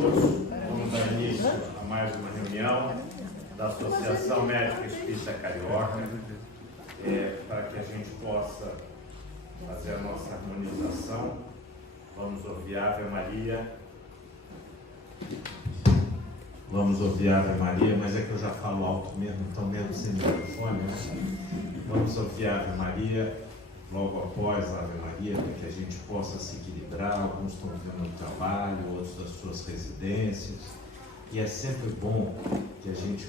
todos. Vamos dar início a mais uma reunião da Associação Médica Espírita Carioca, para que a gente possa fazer a nossa harmonização. Vamos ouvir Ave Maria. Vamos ouvir Ave Maria, mas é que eu já falo alto mesmo, então mesmo sem microfone, né? Vamos ouvir Ave Maria logo após a Ave Maria, para que a gente possa se equilibrar. Alguns estão vendo no trabalho, outros das suas residências. E é sempre bom que a gente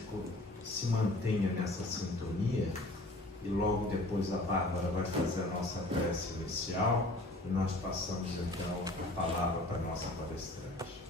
se mantenha nessa sintonia. E logo depois a Bárbara vai fazer a nossa prece inicial e nós passamos então a palavra para a nossa palestrante.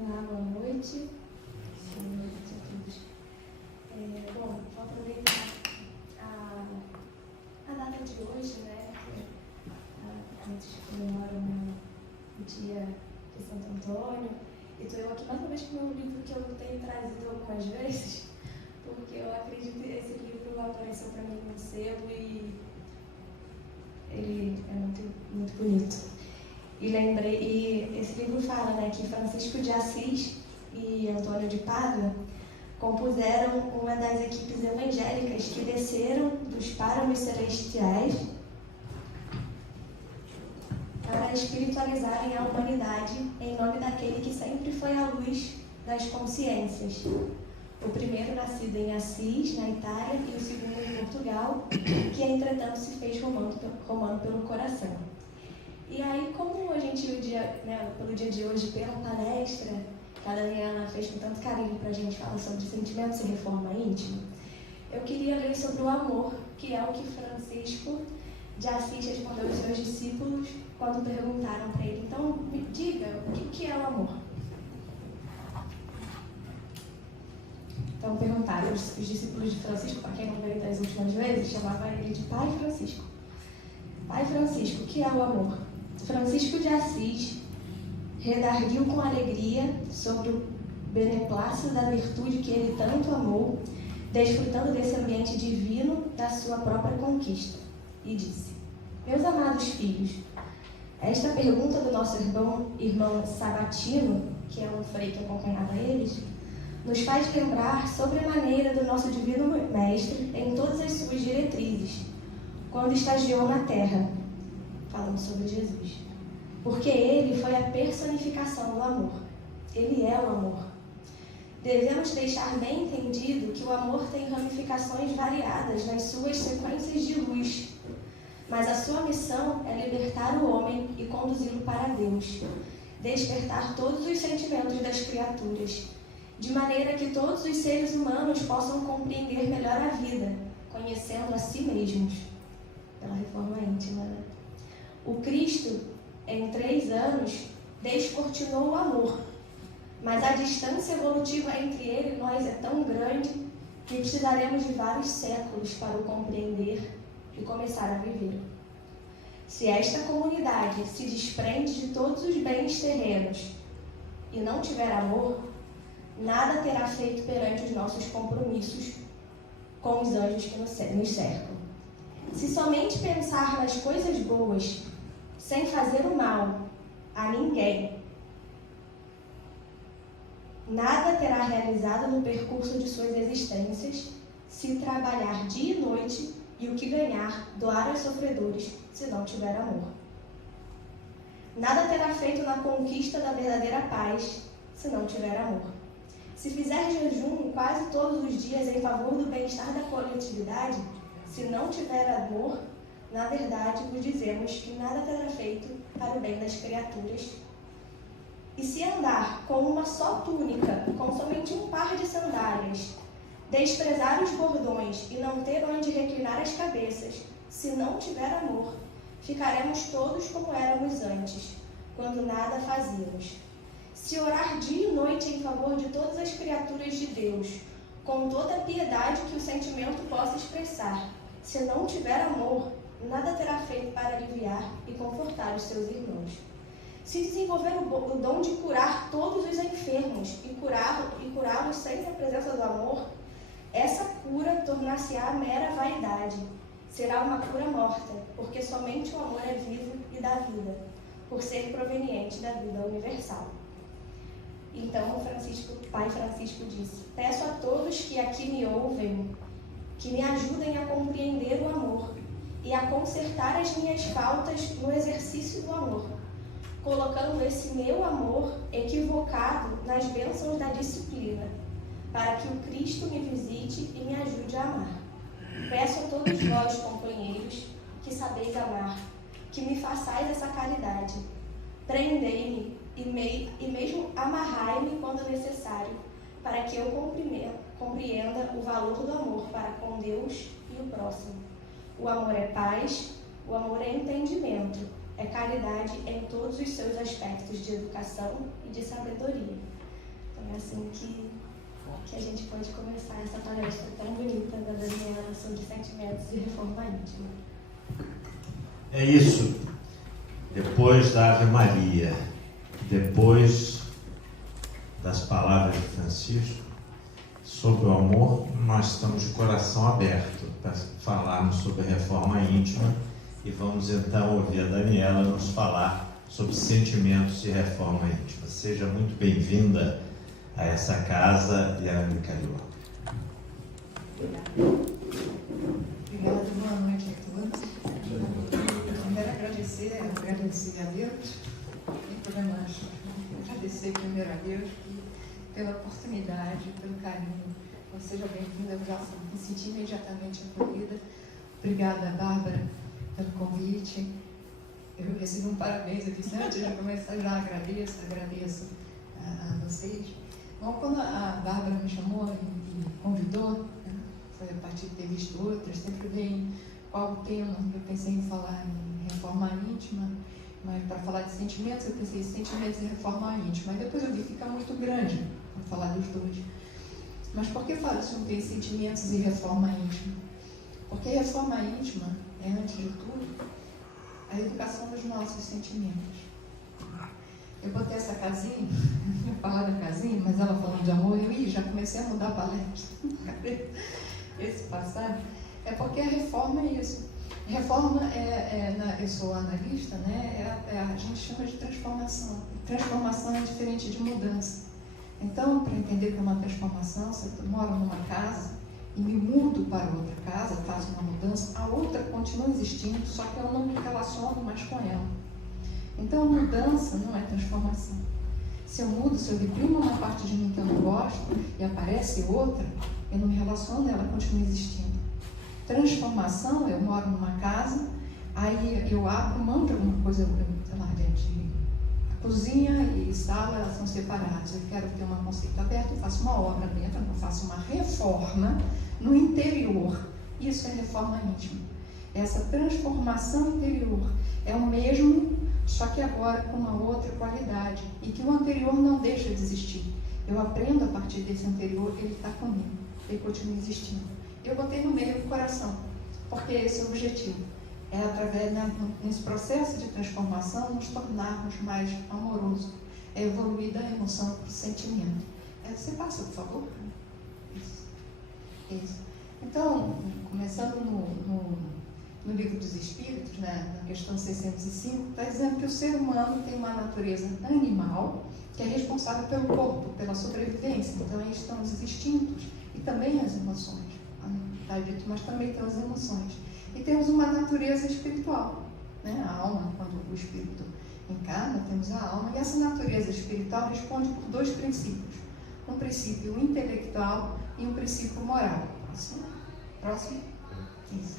Olá, boa noite. Boa noite a todos. Bom, vou aproveitar a data de hoje, né? A gente comemora o dia de Santo Antônio. E estou eu aqui mais uma vez com o meu livro que eu tenho trazido algumas vezes, porque eu acredito que esse livro apareceu para mim muito cedo e ele é muito, muito bonito. E esse livro fala, né, que Francisco de Assis e Antônio de Pádua compuseram uma das equipes evangélicas que desceram dos páramos celestiais para espiritualizarem a humanidade em nome daquele que sempre foi a luz das consciências. O primeiro nascido em Assis, na Itália, e o segundo em Portugal, que entretanto se fez romano pelo coração. E aí, como a gente, pelo dia de hoje, pela palestra, que a Daniela fez com tanto carinho para a gente falar sobre sentimentos e reforma íntima, eu queria ler sobre o amor, que é o que Francisco de Assis respondeu aos seus discípulos quando perguntaram para ele. Então, me diga, o que é o amor? Então, perguntaram os discípulos de Francisco, para quem não veio das últimas vezes, chamava ele de Pai Francisco. Pai Francisco, o que é o amor? Francisco de Assis redarguiu com alegria sobre o beneplácito da virtude que ele tanto amou, desfrutando desse ambiente divino da sua própria conquista, e disse: Meus amados filhos, esta pergunta do nosso irmão Sabatino, que é um frei que acompanhava eles, nos faz lembrar sobremaneira do nosso divino mestre em todas as suas diretrizes, quando estagiou na terra, falando sobre Jesus. Porque ele foi a personificação do amor. Ele é o amor. Devemos deixar bem entendido que o amor tem ramificações variadas nas suas sequências de luz, mas a sua missão é libertar o homem e conduzi-lo para Deus, despertar todos os sentimentos das criaturas, de maneira que todos os seres humanos possam compreender melhor a vida, conhecendo a si mesmos. Pela reforma íntima, né? O Cristo, em 3 anos, descortinou o amor, mas a distância evolutiva entre ele e nós é tão grande que precisaremos de vários séculos para o compreender e começar a viver. Se esta comunidade se desprende de todos os bens terrenos e não tiver amor, nada terá feito perante os nossos compromissos com os anjos que nos cercam. Se somente pensar nas coisas boas, sem fazer o mal a ninguém, nada terá realizado no percurso de suas existências, se trabalhar dia e noite e o que ganhar, doar aos sofredores, se não tiver amor. Nada terá feito na conquista da verdadeira paz, se não tiver amor. Se fizer jejum quase todos os dias em favor do bem-estar da coletividade, se não tiver amor, na verdade vos dizemos que nada terá feito para o bem das criaturas. E se andar com uma só túnica, com somente um par de sandálias, desprezar os bordões e não ter onde reclinar as cabeças, se não tiver amor, ficaremos todos como éramos antes, quando nada fazíamos. Se orar dia e noite em favor de todas as criaturas de Deus, com toda a piedade que o sentimento possa expressar, se não tiver amor, nada terá feito para aliviar e confortar os seus irmãos. Se desenvolver o dom de curar todos os enfermos e curá-los sem a presença do amor, essa cura tornar-se-á mera vaidade. Será uma cura morta, porque somente o amor é vivo e dá vida, por ser proveniente da vida universal. Então, Pai Francisco disse: Peço a todos que aqui me ouvem, que me ajudem a compreender o amor e a consertar as minhas faltas no exercício do amor, colocando esse meu amor equivocado nas bênçãos da disciplina, para que o Cristo me visite e me ajude a amar. Peço a todos vós, companheiros, que sabeis amar, que me façais essa caridade. Prendei-me e mesmo amarrai-me quando necessário, para que eu compreenda o valor do amor para com Deus e o próximo. O amor é paz, o amor é entendimento, é caridade em todos os seus aspectos de educação e de sabedoria. Então é assim que a gente pode começar essa palestra tão bonita da Daniela sobre sentimentos de reforma íntima. É isso. Depois da Ave Maria, depois das palavras de Francisco sobre o amor, nós estamos de coração aberto para falarmos sobre reforma íntima e vamos então ouvir a Daniela nos falar sobre sentimentos de reforma íntima. Seja muito bem-vinda a essa casa e a Ana Carioca. Obrigada, boa noite a todos. Eu quero agradecer a Deus, agradecer primeiro a Deus pela oportunidade, pelo carinho. Seja bem-vinda, eu já me senti imediatamente acolhida. Obrigada, Bárbara, pelo convite. Eu recebi um parabéns aqui, antes de começar, já agradeço a vocês. Bom, quando a Bárbara me chamou e convidou, né, foi a partir de ter visto outras, sempre vem qual o tema. Eu pensei em falar em reforma íntima, mas para falar de sentimentos, eu pensei em sentimentos e reforma íntima. Mas depois eu vi que fica muito grande para falar dos dois. Mas por que falo sobre sentimentos e reforma íntima? Porque reforma íntima é, antes de tudo, a educação dos nossos sentimentos. Eu botei essa casinha, eu ia falar da casinha, mas ela falando de amor, eu já comecei a mudar a palestra. Esse passado é porque a reforma é isso. Reforma eu sou analista, né? A gente chama de transformação. Transformação é diferente de mudança. Então, para entender que é uma transformação, se eu moro numa casa e me mudo para outra casa, faço uma mudança, a outra continua existindo, só que eu não me relaciono mais com ela. Então, mudança não é transformação. Se eu mudo, se eu reprimo uma parte de mim que eu não gosto e aparece outra, eu não me relaciono, ela continua existindo. Transformação, eu moro numa casa, aí eu abro mão de alguma coisa, sei lá, a cozinha e sala, elas são separadas. Eu quero ter um conceito aberto, eu faço uma obra dentro, eu faço uma reforma no interior. Isso é reforma íntima. Essa transformação interior é o mesmo, só que agora com uma outra qualidade, e que o anterior não deixa de existir. Eu aprendo a partir desse anterior, ele está comigo, ele continua existindo. Eu botei no meio do coração, porque esse é o objetivo. É através, nesse processo de transformação, nos tornarmos mais amorosos. É evoluir da emoção para o sentimento. Você passa, por favor? Isso. Então, começando no Livro dos Espíritos, né, na questão 605, está dizendo que o ser humano tem uma natureza animal que é responsável pelo corpo, pela sobrevivência. Então, aí estão os instintos e também as emoções. Está dito, mas também tem as emoções. E temos uma natureza espiritual, né? A alma, quando o espírito encarna, temos a alma. E essa natureza espiritual responde por dois princípios. Um princípio intelectual e um princípio moral. Próximo. Isso.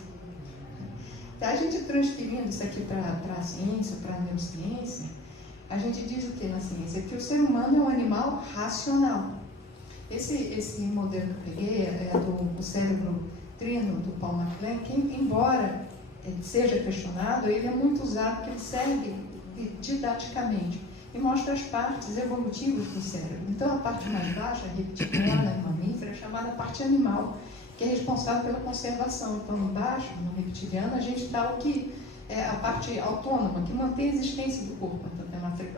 Então, a gente transferindo isso aqui para a ciência, para a neurociência, a gente diz o que na ciência? Que o ser humano é um animal racional. Esse modelo que eu peguei é do cérebro trino, do Paul MacLean, que, embora ele seja questionado, ele é muito usado porque ele serve didaticamente e mostra as partes evolutivas do cérebro. Então, a parte mais baixa, a reptiliana e mamífera, é chamada parte animal, que é responsável pela conservação. Então, embaixo, no reptiliano, a gente dá o que é a parte autônoma, que mantém a existência do corpo. Então, tem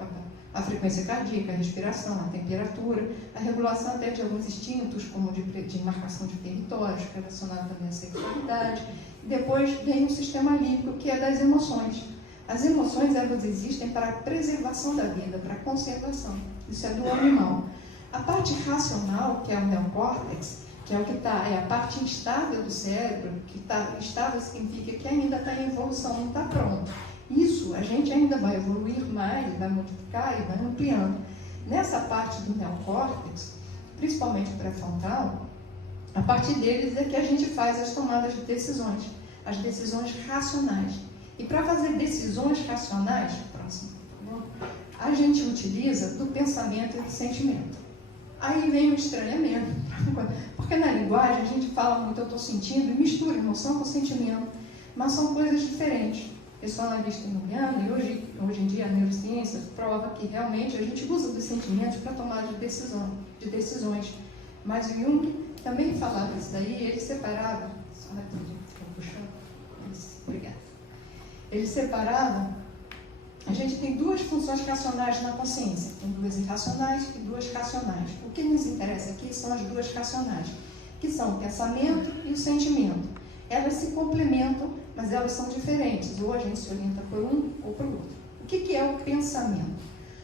a frequência cardíaca, a respiração, a temperatura, a regulação até de alguns instintos, como de marcação de territórios, relacionado também à sexualidade. Depois vem o sistema límbico, que é das emoções. As emoções, elas existem para a preservação da vida, para a conservação. Isso é do animal. A parte racional, que é o neocórtex, que é o que é a parte instável do cérebro, que está instável significa que ainda está em evolução, não está pronto. Isso a gente ainda vai evoluir mais, vai modificar e vai ampliando. Nessa parte do neocórtex, principalmente o pré-frontal, a partir deles é que a gente faz as tomadas de decisões, as decisões racionais. E para fazer decisões racionais, próximo, a gente utiliza do pensamento e do sentimento. Aí vem o estranhamento, porque na linguagem a gente fala muito, eu estou sentindo, e mistura emoção com sentimento, mas são coisas diferentes. Eu sou analista junguiana e hoje em dia a neurociência prova que realmente a gente usa dos sentimentos para tomar de decisões. Mas o Jung também falava isso daí, ele separava, só rapidinho, estou puxando, obrigada. Ele separava, a gente tem duas funções racionais na consciência, tem duas irracionais e duas racionais. O que nos interessa aqui são as duas racionais, que são o pensamento e o sentimento. Elas se complementam, mas elas são diferentes, ou a gente se orienta por um ou por outro. O que é o pensamento?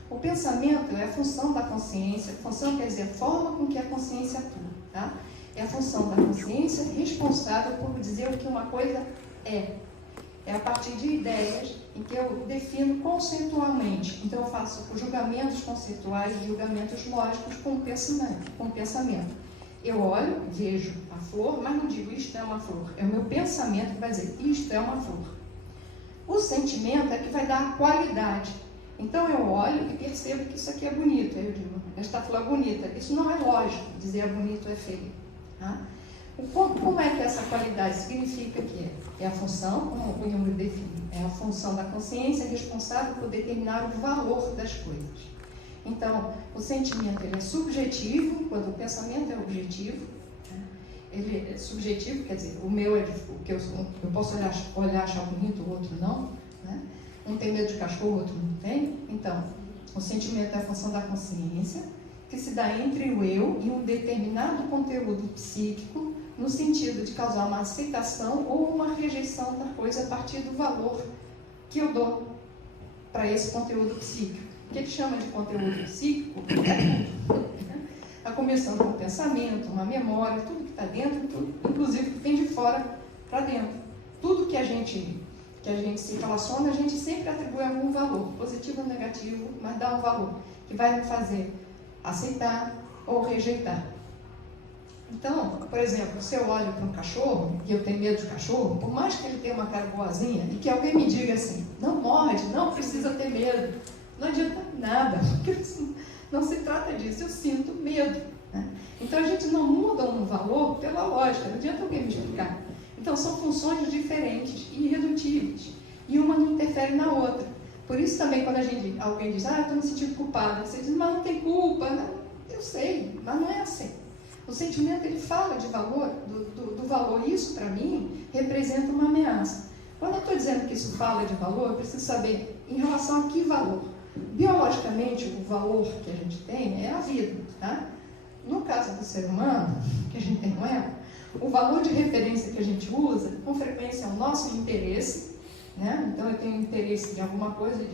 O pensamento é a função da consciência, função quer dizer a forma com que a consciência atua, tá? É a função da consciência responsável por dizer o que uma coisa é. É a partir de ideias em que eu defino conceitualmente. Então eu faço julgamentos conceituais, julgamentos lógicos com o pensamento. Eu olho, vejo a flor, mas não digo isto é uma flor. É o meu pensamento que vai dizer isto é uma flor. O sentimento é que vai dar a qualidade. Então eu olho e percebo que isso aqui é bonito. Aí eu digo, esta flor é bonita. Isso não é lógico, dizer é bonito ou é feio. Tá? Como é que essa qualidade significa que é a função, como o Jung define, é a função da consciência responsável por determinar o valor das coisas. Então, o sentimento ele é subjetivo, quando o pensamento é objetivo. Né? Ele é subjetivo, quer dizer, o meu é o que eu posso olhar e achar bonito, o outro não. Né? Um tem medo de cachorro, o outro não tem. Então, o sentimento é a função da consciência, que se dá entre o eu e um determinado conteúdo psíquico, no sentido de causar uma aceitação ou uma rejeição da coisa a partir do valor que eu dou para esse conteúdo psíquico. O que ele chama de conteúdo psíquico é tudo. A começar com o pensamento, uma memória, tudo que está dentro, tudo, inclusive que vem de fora para dentro. Tudo que a gente se relaciona, a gente sempre atribui algum valor, positivo ou negativo, mas dá um valor que vai me fazer aceitar ou rejeitar. Então, por exemplo, se eu olho para um cachorro e eu tenho medo de cachorro, por mais que ele tenha uma cara boazinha e que alguém me diga assim, não morde, não precisa ter medo, não adianta nada, porque não se trata disso, eu sinto medo. Né? Então a gente não muda um valor pela lógica, não adianta alguém me explicar. Então são funções diferentes e irredutíveis, e uma não interfere na outra. Por isso também quando alguém diz, eu estou me sentindo culpada, você diz, mas não tem culpa, não, eu sei, mas não é assim. O sentimento ele fala de valor, do valor, e isso para mim representa uma ameaça. Quando eu estou dizendo que isso fala de valor, eu preciso saber em relação a que valor. Biologicamente, o valor que a gente tem é a vida. Tá? No caso do ser humano, que a gente tem no ego, o valor de referência que a gente usa, com frequência, é o nosso interesse. Né? Então, eu tenho interesse de alguma coisa,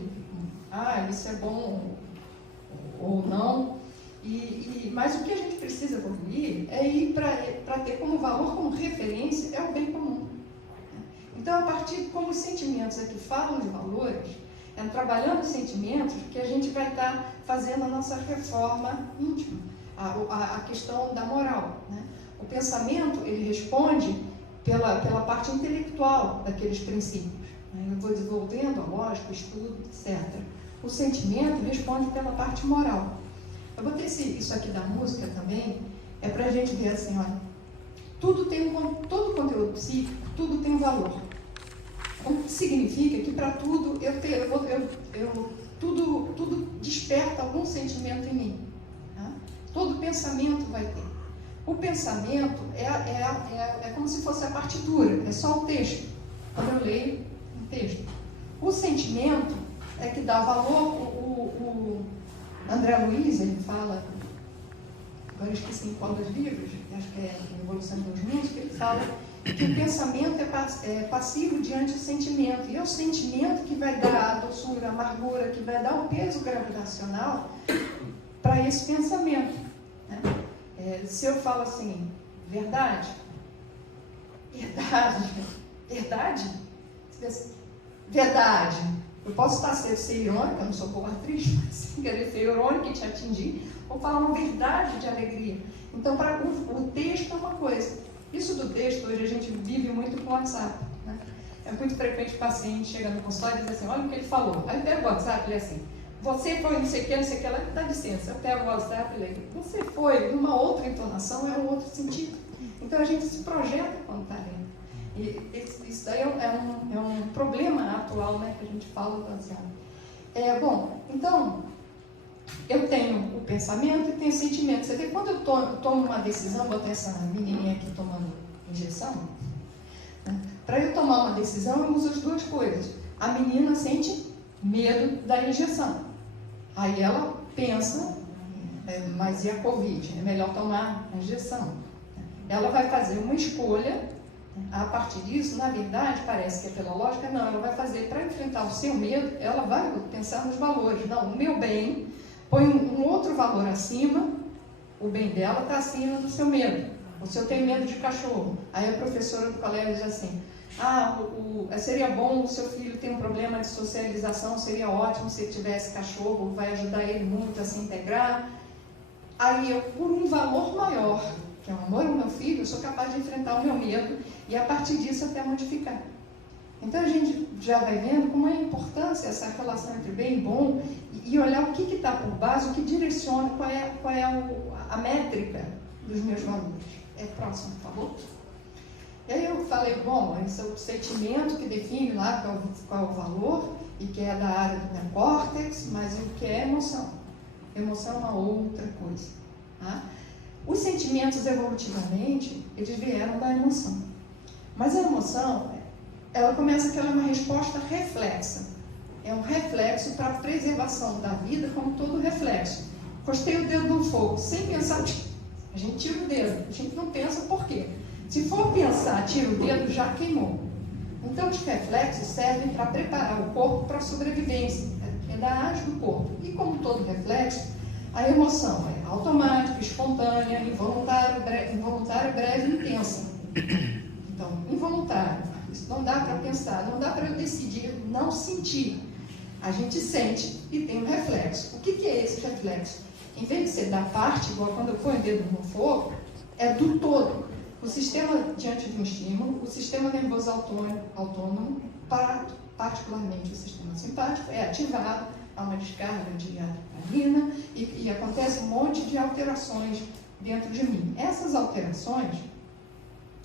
isso é bom ou não. Mas o que a gente precisa evoluir é ir para ter como valor, como referência, é o bem comum. Então, a partir de como os sentimentos aqui falam de valores, é trabalhando os sentimentos que a gente vai estar fazendo a nossa reforma íntima, a questão da moral. Né? O pensamento, ele responde pela parte intelectual daqueles princípios. Né? Eu vou desenvolvendo a lógica, o estudo, etc. O sentimento responde pela parte moral. Eu botei isso aqui da música também, é para a gente ver assim, olha, todo o conteúdo psíquico, tudo tem um valor. O que significa que para tudo, tudo desperta algum sentimento em mim. Tá? Todo pensamento vai ter. O pensamento é como se fosse a partitura, é só o texto. Quando eu leio um texto. O sentimento é que dá valor. O André Luiz, ele fala, agora eu esqueci em qual dos livros, acho que é a Evolução dos Mundos, que ele fala que o pensamento é passivo diante do sentimento, e é o sentimento que vai dar a doçura, a amargura, que vai dar o peso gravitacional para esse pensamento. Né? Se eu falo assim, verdade, eu posso estar ser irônica, eu não sou boa atriz, mas sem querer ser irônica e te atingir, ou falar uma verdade de alegria. Então, para o texto é uma coisa. Isso do texto, hoje a gente vive muito com o WhatsApp. Né? É muito frequente o paciente chega no consultório e diz assim, olha o que ele falou. Aí pega o WhatsApp e é assim, você foi não sei o que, lá, dá licença. Eu pego o WhatsApp e leio. Você foi, numa outra entonação, é um outro sentido. Então a gente se projeta quando está lendo. E isso daí é um problema atual, né, que a gente fala do anciano. Bom, então, eu tenho o pensamento e tenho o sentimento. Você vê, quando eu tomo uma decisão, vou ter essa menininha aqui tomando injeção, né? Para eu tomar uma decisão, eu uso as duas coisas. A menina sente medo da injeção. Aí ela pensa, mas e a Covid? É melhor tomar a injeção. Ela vai fazer uma escolha. A partir disso, na verdade, parece que é pela lógica, não, ela vai fazer, para enfrentar o seu medo, ela vai pensar nos valores. Não, o meu bem, põe um outro valor acima, o bem dela está acima do seu medo. O seu tem medo de cachorro. Aí a professora do colégio diz assim, seria bom, o seu filho tem um problema de socialização, seria ótimo se ele tivesse cachorro, vai ajudar ele muito a se integrar. Aí eu, por um valor maior, que é o amor ao meu filho, eu sou capaz de enfrentar o meu medo e a partir disso até modificar. Então a gente já vai vendo como é a importância essa relação entre bem e bom e olhar o que está por base, o que direciona, qual é a métrica dos meus valores. Próximo, por favor. E aí eu falei, bom, esse é o sentimento que define lá qual é o valor e que é da área do neocórtex, mas o que é emoção? Emoção é uma outra coisa. Tá? Os sentimentos, evolutivamente, eles vieram da emoção. Mas a emoção, ela começa que ela é uma resposta reflexa. É um reflexo para a preservação da vida, como todo reflexo. Encostei o dedo no fogo, sem pensar, a gente tira o dedo, a gente não pensa por quê. Se for pensar, tira o dedo, já queimou. Então, os reflexos servem para preparar o corpo para a sobrevivência. É da arte do corpo. E como todo reflexo, a emoção é automática, espontânea, involuntária, breve e intensa. Então, involuntário. Isso não dá para pensar, não dá para eu decidir não sentir. A gente sente e tem um reflexo. O que é esse reflexo? Em vez de ser da parte, igual quando eu ponho o dedo no fogo, é do todo. O sistema, diante de um estímulo, o sistema nervoso autônomo, particularmente o sistema simpático, é ativado, há uma descarga de adrenalina e acontece um monte de alterações dentro de mim. Essas alterações,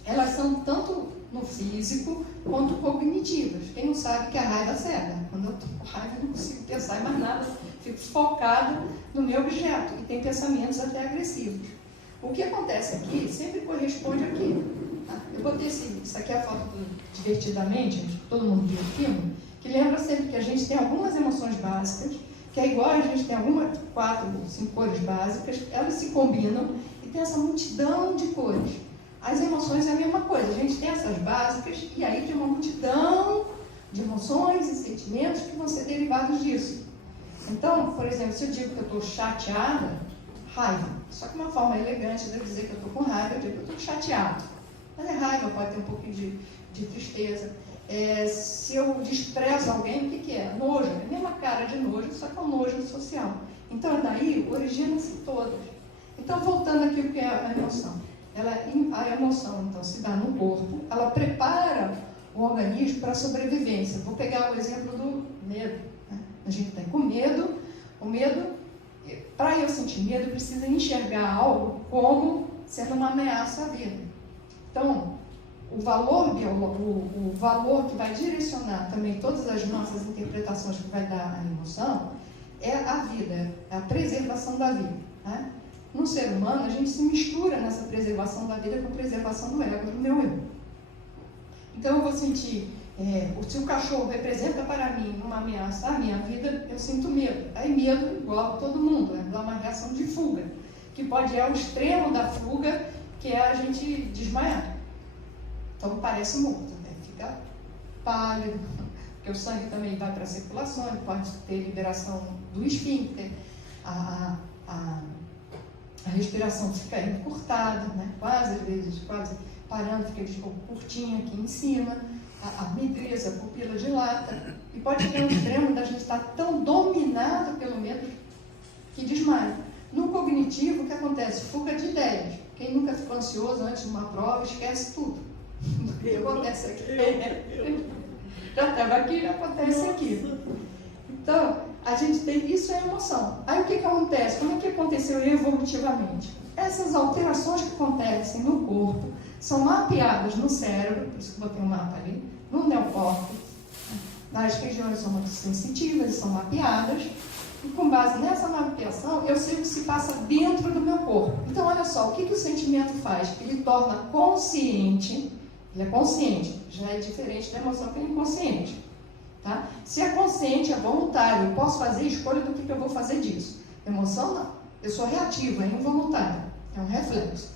elas são tanto no físico quanto cognitivas. Quem não sabe que a raiva cega. Quando eu estou com raiva, eu não consigo pensar em mais nada, fico focado no meu objeto e tem pensamentos até agressivos. O que acontece aqui sempre corresponde aqui. Tá? Eu botei isso aqui é a foto do Divertidamente, que todo mundo viu o filme, que lembra sempre que a gente tem algumas emoções básicas, que é igual a gente tem algumas 4 ou 5 cores básicas, elas se combinam e tem essa multidão de cores. As emoções é a mesma coisa, a gente tem essas básicas e aí tem uma multidão de emoções e sentimentos que vão ser derivados disso. Então, por exemplo, se eu digo que eu estou chateada, raiva. Só que uma forma elegante de eu dizer que eu estou com raiva, eu digo que eu estou chateado. Mas é raiva, pode ter um pouquinho de tristeza. Se eu desprezo alguém, o que é? Nojo. É a mesma cara de nojo, só que é um nojo social. Então, daí, origina-se todas. Então, voltando aqui o que é a emoção. A emoção, então, se dá no corpo, ela prepara o organismo para a sobrevivência. Vou pegar o exemplo do medo. Né? A gente tem com medo, o medo, para eu sentir medo, eu preciso enxergar algo como sendo uma ameaça à vida. Então, o valor que vai direcionar também todas as nossas interpretações que vai dar a emoção é a vida, é a preservação da vida. Né? No ser humano, a gente se mistura nessa preservação da vida com a preservação do ego, do meu eu. Então, eu vou sentir, se o cachorro representa para mim uma ameaça à minha vida, eu sinto medo. Aí, medo, igual a todo mundo, dá uma reação de fuga, que pode ir ao extremo da fuga, que é a gente desmaiar. Então, parece morto, né? Fica pálido, porque o sangue também vai para a circulação, pode ter liberação do esfíncter, a respiração fica encurtada, né? Quase, às vezes, quase parando, fica curtinho aqui em cima, a midríase, a pupila dilata, e pode ter um extremo da gente estar tão dominado pelo medo que desmaia. No cognitivo, o que acontece? Fuga de ideias. Quem nunca ficou ansioso antes de uma prova, esquece tudo. O que acontece aqui? Já estava aqui, já acontece aqui. Então, a gente tem, isso é emoção. Aí o que acontece? Como é que aconteceu evolutivamente? Essas alterações que acontecem no corpo, são mapeadas no cérebro, por isso que eu botei um mapa ali, no neocórtex, nas regiões somatosensitivas, são mapeadas, e com base nessa mapeação, eu sei o que se passa dentro do meu corpo. Então, olha só, o que o sentimento faz? Ele torna consciente, ele é consciente, já é diferente da emoção que é inconsciente. Tá? Se é consciente, é voluntário, eu posso fazer escolha do que eu vou fazer disso. Emoção, não. Eu sou reativa, é involuntário, é um reflexo.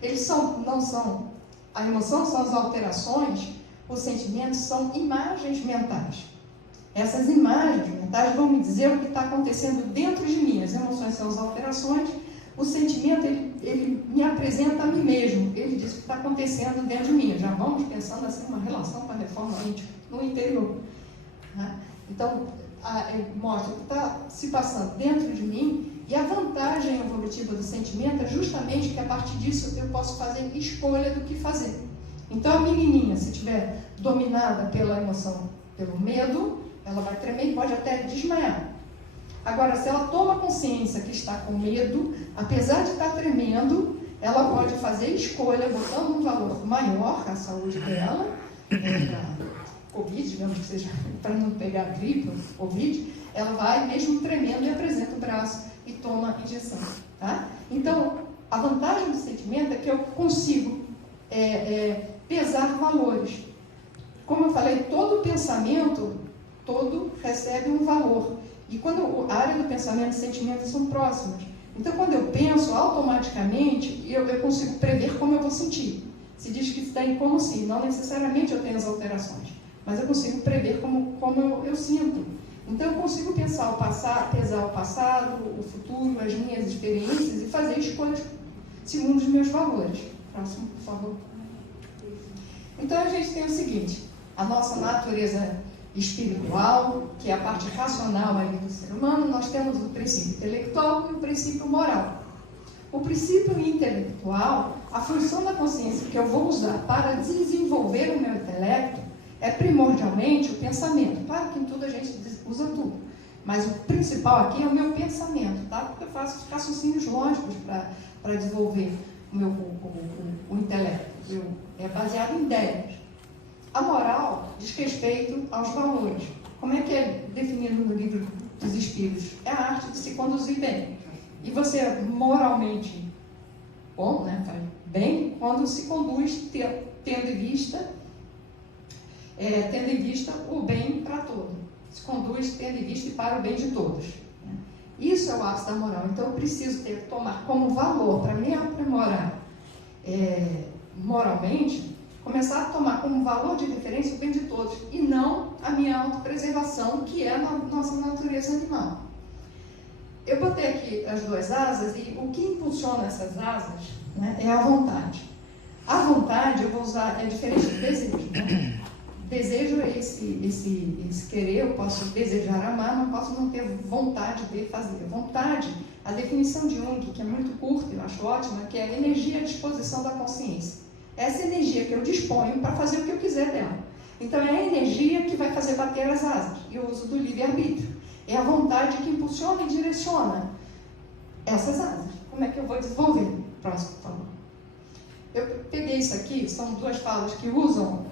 Eles não são, a emoção são as alterações, os sentimentos são imagens mentais. Essas imagens mentais vão me dizer o que está acontecendo dentro de mim. As emoções são as alterações, o sentimento ele me apresenta a mim mesmo, ele diz o que está acontecendo dentro de mim. Já vamos pensando assim, uma relação com a reforma íntima no interior. Tá? Então, mostra o que está se passando dentro de mim, e a vantagem evolutiva do sentimento é justamente que a partir disso eu posso fazer escolha do que fazer. Então a menininha, se estiver dominada pela emoção, pelo medo, ela vai tremer e pode até desmaiar. Agora, se ela toma consciência que está com medo, apesar de estar tremendo, ela pode fazer escolha, botando um valor maior à saúde dela, para Covid, digamos que seja, para não pegar gripe, Covid, ela vai mesmo tremendo e apresenta o braço e toma injeção. Tá? Então, a vantagem do sentimento é que eu consigo pesar valores. Como eu falei, todo pensamento, todo recebe um valor. E quando a área do pensamento e sentimento são próximas. Então, quando eu penso, automaticamente, eu consigo prever como eu vou sentir. Se diz que tem como se, não necessariamente eu tenho as alterações, mas eu consigo prever como eu sinto. Então, eu consigo pesar o passado, o futuro, as minhas experiências e fazer escolhas segundo os meus valores. Próximo, por favor. Então, a gente tem o seguinte, a nossa natureza espiritual, que é a parte racional ali do ser humano, nós temos o princípio intelectual e o princípio moral. O princípio intelectual, a função da consciência que eu vou usar para desenvolver o meu intelecto é primordialmente o pensamento. Claro que em tudo a gente usa tudo, mas o principal aqui é o meu pensamento, tá? Porque eu faço raciocínios lógicos para desenvolver o intelecto. É baseado em ideias. A moral diz respeito aos valores. Como é que é definido no livro dos Espíritos? É a arte de se conduzir bem. E você é moralmente bom, né? Faz bem quando se conduz tendo em vista o bem para todos. Se conduz tendo em vista e para o bem de todos. Isso é o ato da moral. Então eu preciso tomar como valor para me aprimorar moralmente, começar a tomar como valor de referência o bem de todos e não a minha autopreservação, que é a nossa natureza animal. Eu botei aqui as duas asas e o que impulsiona essas asas, né, é a vontade. A vontade, eu vou usar, é diferente do desejo. Né? Desejo é esse querer, eu posso desejar amar, não posso não ter vontade de fazer. Vontade, a definição de Jung, que é muito curta, eu acho ótima, que é a energia à disposição da consciência. Essa energia que eu disponho para fazer o que eu quiser dela. Então é a energia que vai fazer bater as asas, e o uso do livre-arbítrio. É a vontade que impulsiona e direciona essas asas. Como é que eu vou desenvolver? Próximo, por favor. Eu peguei isso aqui, são duas falas que usam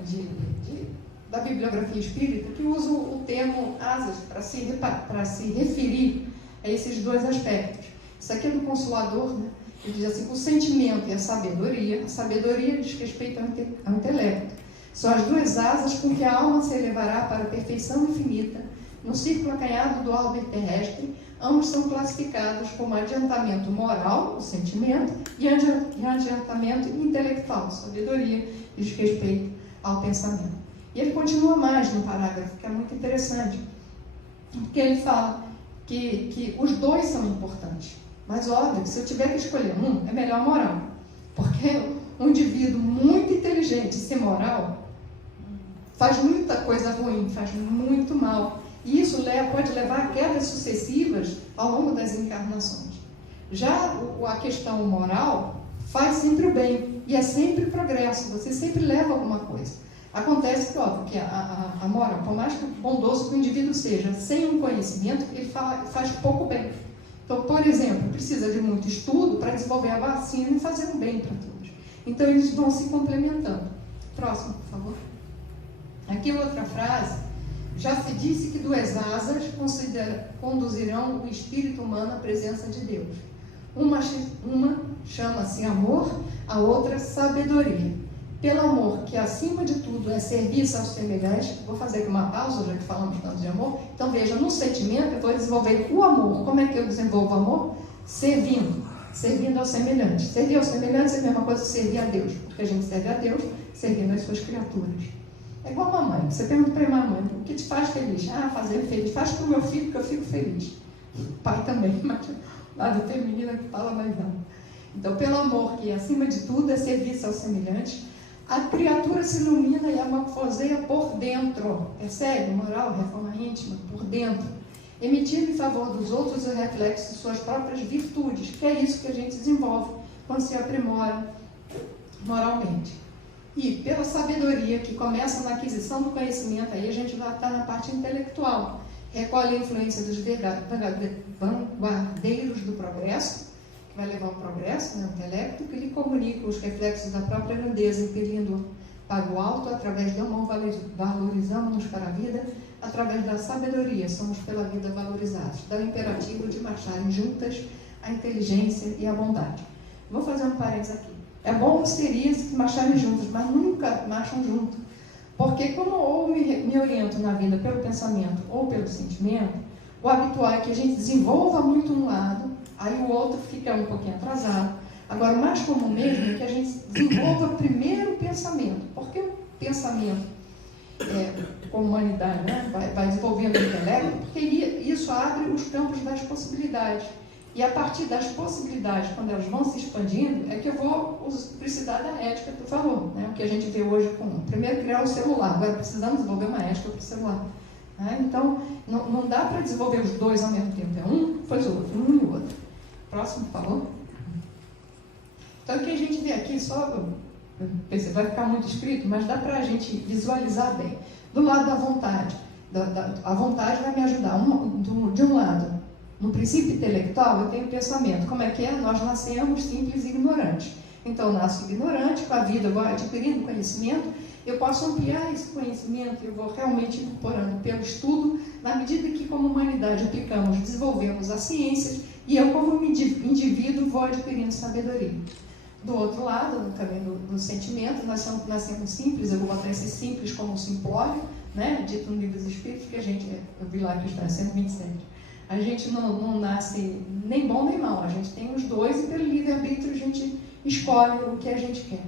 da bibliografia espírita, que usam o termo asas para se referir a esses dois aspectos. Isso aqui é do Consolador, né? Ele diz assim, o sentimento e a sabedoria diz respeito ao intelecto. São as duas asas com que a alma se elevará para a perfeição infinita, no círculo acanhado do orbe terrestre. Ambos são classificados como adiantamento moral, o sentimento, e adiantamento intelectual, sabedoria, diz respeito ao pensamento. E ele continua mais no parágrafo, que é muito interessante, porque ele fala que os dois são importantes. Mas óbvio que se eu tiver que escolher um, é melhor a moral. Porque um indivíduo muito inteligente e sem moral faz muita coisa ruim, faz muito mal. E isso pode levar a quedas sucessivas ao longo das encarnações. Já a questão moral faz sempre o bem. E é sempre progresso, você sempre leva alguma coisa. Acontece que, óbvio, que a moral, por mais que bondoso que o indivíduo seja, sem um conhecimento, ele faz pouco bem. Então, por exemplo, precisa de muito estudo para desenvolver a vacina e fazer um bem para todos. Então, eles vão se complementando. Próximo, por favor. Aqui outra frase. Já se disse que duas asas conduzirão o espírito humano à presença de Deus. Uma chama-se amor, a outra sabedoria. Pelo amor, que acima de tudo é serviço aos semelhantes. Vou fazer aqui uma pausa, já que falamos tanto de amor. Então veja, no sentimento eu vou desenvolver o amor. Como é que eu desenvolvo o amor? Servindo aos semelhantes. Servir aos semelhantes é a mesma coisa que servir a Deus, porque a gente serve a Deus servindo as suas criaturas. É igual a mamãe. Você pergunta para a mamãe, o que te faz feliz? Ah, fazer feliz. Faz para o meu filho que eu fico feliz. O pai também, mas lado feminino que fala mais alto. Então, pelo amor, que acima de tudo é serviço aos semelhantes, a criatura se ilumina e amorfoseia por dentro. Percebe? Moral, reforma íntima, por dentro. Emitindo em favor dos outros o reflexo de suas próprias virtudes, que é isso que a gente desenvolve quando se aprimora moralmente. E pela sabedoria, que começa na aquisição do conhecimento, aí a gente vai estar na parte intelectual. Recolhe a influência dos vanguardeiros do progresso, que vai levar ao progresso, né, o intelecto, que lhe comunica os reflexos da própria grandeza, impelindo para o alto, através do amor valorizamos-nos para a vida, através da sabedoria somos pela vida valorizados. Dá o imperativo de marcharem juntas a inteligência e a bondade. Vou fazer um parênteses aqui. É bom seria se marcharem juntos, mas nunca marcham juntos. Porque como ou me oriento na vida pelo pensamento ou pelo sentimento, o habitual é que a gente desenvolva muito um lado, aí o outro fica um pouquinho atrasado. Agora, o mais comum mesmo é que a gente desenvolva primeiro o pensamento. Porque o pensamento, com a humanidade, né, vai desenvolvendo o intelecto, porque isso abre os campos das possibilidades. E a partir das possibilidades, quando elas vão se expandindo, é que eu vou precisar da ética, por favor. Né? O que a gente vê hoje primeiro criar o celular, agora precisamos desenvolver uma ética para o celular. Né? Então, não dá para desenvolver os dois ao mesmo tempo. É um, depois o outro, um e o outro. Próximo, por favor. Então, o que a gente vê aqui, você vai ficar muito escrito, mas dá para a gente visualizar bem. Do lado da vontade, a vontade vai me ajudar. De um lado, no princípio intelectual, eu tenho o pensamento. Como é que é? Nós nascemos simples e ignorantes. Então, eu nasço ignorante, com a vida eu vou adquirindo conhecimento, eu posso ampliar esse conhecimento, eu vou realmente incorporando pelo estudo, na medida que, como humanidade, aplicamos, desenvolvemos as ciências, e eu, como indivíduo, vou adquirindo sabedoria. Do outro lado, no caminho do sentimento, nós nascemos simples, eu vou botar esse simples como um simplório, né? Dito no livro dos Espíritos, que eu vi lá que está 127. A gente não nasce nem bom nem mal, a gente tem os dois e pelo livre-arbítrio a gente escolhe o que a gente quer.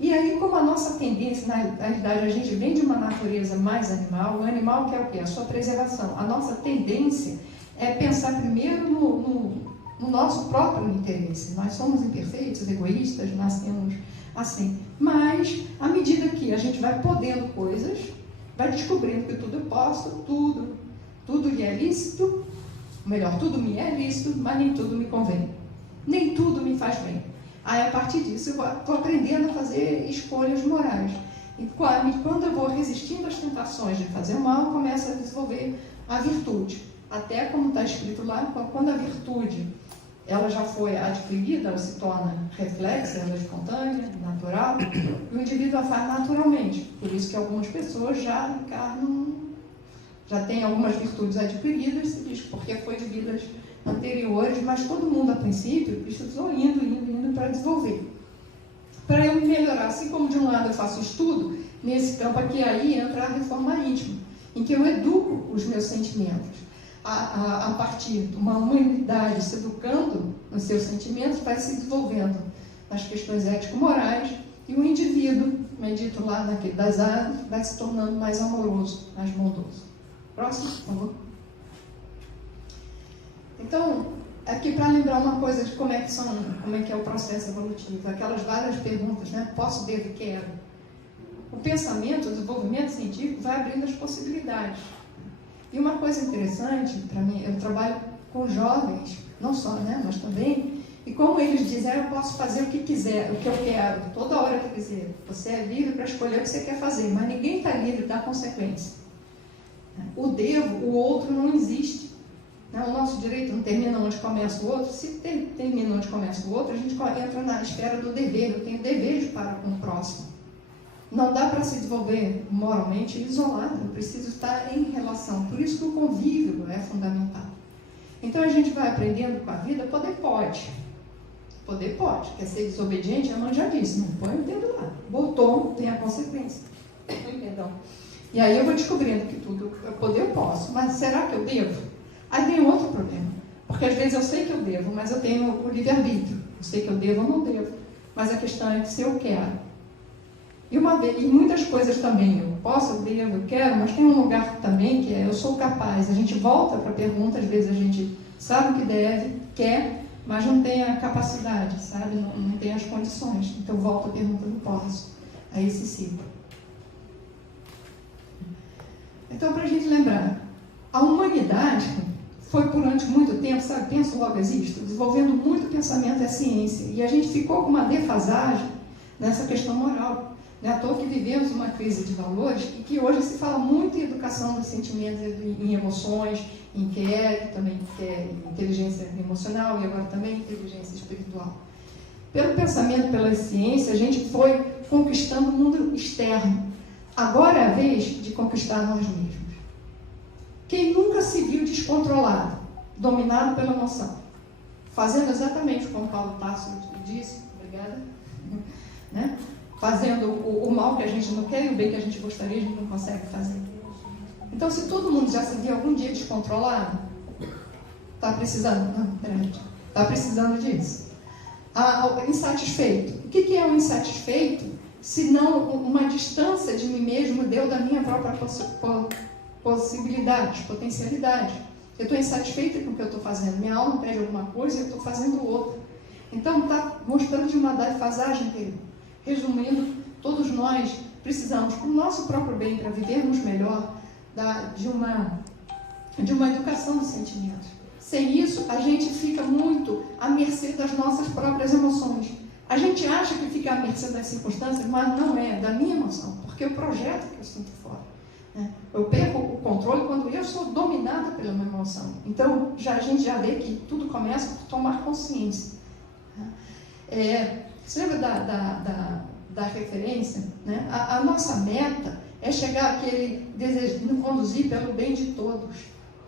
E aí, como a nossa tendência, na realidade, a gente vem de uma natureza mais animal, o animal quer o quê? A sua preservação. A nossa tendência é pensar primeiro no nosso próprio interesse. Nós somos imperfeitos, egoístas, nascemos assim. Mas, à medida que a gente vai podendo coisas, vai descobrindo que tudo eu posso, tudo lhe é lícito, melhor, tudo me é lícito, mas nem tudo me convém. Nem tudo me faz bem. Aí, a partir disso, eu estou aprendendo a fazer escolhas morais. E quando eu vou resistindo às tentações de fazer o mal, eu começo a desenvolver a virtude. Até como está escrito lá, quando a virtude ela já foi adquirida, ela se torna reflexa, ela é espontânea, natural, e o indivíduo a faz naturalmente. Por isso que algumas pessoas já encarnam, já têm algumas virtudes adquiridas, se diz, porque foi de vidas anteriores, mas todo mundo, a princípio, precisou indo para desenvolver. Para eu me melhorar, assim como de um lado eu faço estudo, nesse campo aqui aí entra a reforma íntima, em que eu educo os meus sentimentos. A partir de uma humanidade se educando nos seus sentimentos, vai se desenvolvendo nas questões ético-morais, e o indivíduo, medito lá naquele das áreas, vai se tornando mais amoroso, mais bondoso. Próximo, por favor. Então, aqui para lembrar uma coisa de como é que é o processo evolutivo, aquelas várias perguntas, né? Posso, devo e quero. O pensamento, o desenvolvimento científico vai abrindo as possibilidades. E uma coisa interessante para mim, eu trabalho com jovens, não só, né, mas também, e como eles dizem, eu posso fazer o que quiser, o que eu quero, toda hora que quiser. Você é livre para escolher o que você quer fazer, mas ninguém está livre da consequência. O devo, o outro não existe. O nosso direito não termina onde começa o outro. Se termina onde começa o outro, a gente entra na esfera do dever. Eu tenho dever para com o próximo. Não dá para se desenvolver moralmente isolado, eu preciso estar em relação. Por isso que o convívio é fundamental. Então a gente vai aprendendo com a vida, poder pode. Poder pode. Quer ser desobediente, a mãe já disse, não põe o dedo lá. Botou, tem a consequência. Perdão. E aí eu vou descobrindo que tudo, poder eu posso, mas será que eu devo? Aí vem outro problema. Porque às vezes eu sei que eu devo, mas eu tenho o livre-arbítrio. Eu sei que eu devo ou não devo. Mas a questão é que se eu quero. E muitas coisas também, eu posso, eu devo, eu quero, mas tem um lugar também que é eu sou capaz. A gente volta para a pergunta, às vezes a gente sabe o que deve, quer, mas não tem a capacidade, sabe? Não tem as condições. Então volta a pergunta do posso. A esse ciclo. Então, para a gente lembrar, a humanidade foi durante muito tempo, sabe, penso logo existo, desenvolvendo muito pensamento e a ciência. E a gente ficou com uma defasagem nessa questão moral. Não é à toa que vivemos uma crise de valores e que hoje se fala muito em educação dos sentimentos, em emoções, em QE, também que é inteligência emocional e agora também inteligência espiritual. Pelo pensamento, pela ciência, a gente foi conquistando o mundo externo. Agora é a vez de conquistar nós mesmos. Quem nunca se viu descontrolado, dominado pela emoção, fazendo exatamente como Paulo Tarso disse, obrigada, né? Fazendo o mal que a gente não quer e o bem que a gente gostaria, a gente não consegue fazer. Então, se todo mundo já se viu algum dia descontrolado, está precisando, está precisando disso. Insatisfeito. O que é um insatisfeito? Se não uma distância de mim mesmo deu da minha própria possibilidade, potencialidade. Eu estou insatisfeita com o que eu estou fazendo. Minha alma pede alguma coisa e eu estou fazendo outra. Então, está mostrando de uma defasagem interior. Resumindo, todos nós precisamos, para o nosso próprio bem, para vivermos melhor, de uma educação dos sentimentos. Sem isso, a gente fica muito à mercê das nossas próprias emoções. A gente acha que fica à mercê das circunstâncias, mas não é, da minha emoção, porque eu projeto que eu sinto fora. Né? Eu perco o controle quando eu sou dominada pela minha emoção. Então, a gente já vê que tudo começa por tomar consciência. Você lembra da referência? Né? A nossa meta é chegar àquele desejo de nos conduzir pelo bem de todos,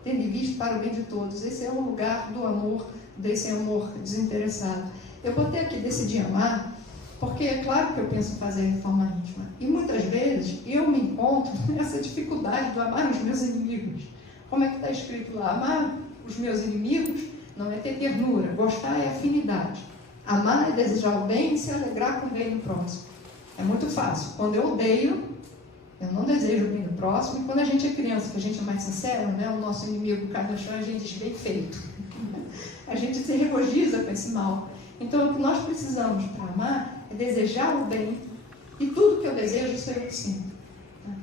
tendo visto para o bem de todos. Esse é o lugar do amor, desse amor desinteressado. Eu botei aqui decidir amar, porque é claro que eu penso em fazer reforma íntima. E muitas vezes eu me encontro nessa dificuldade de amar os meus inimigos. Como é que está escrito lá? Amar os meus inimigos não é ter ternura, gostar é afinidade. Amar é desejar o bem e se alegrar com o bem do próximo. É muito fácil. Quando eu odeio, eu não desejo o bem do próximo. E quando a gente é criança, que a gente é mais sincero, né? O nosso inimigo cai no chão, a gente diz bem feito. A gente se regozija com esse mal. Então, o que nós precisamos para amar é desejar o bem. E tudo que eu desejo, isso eu sinto.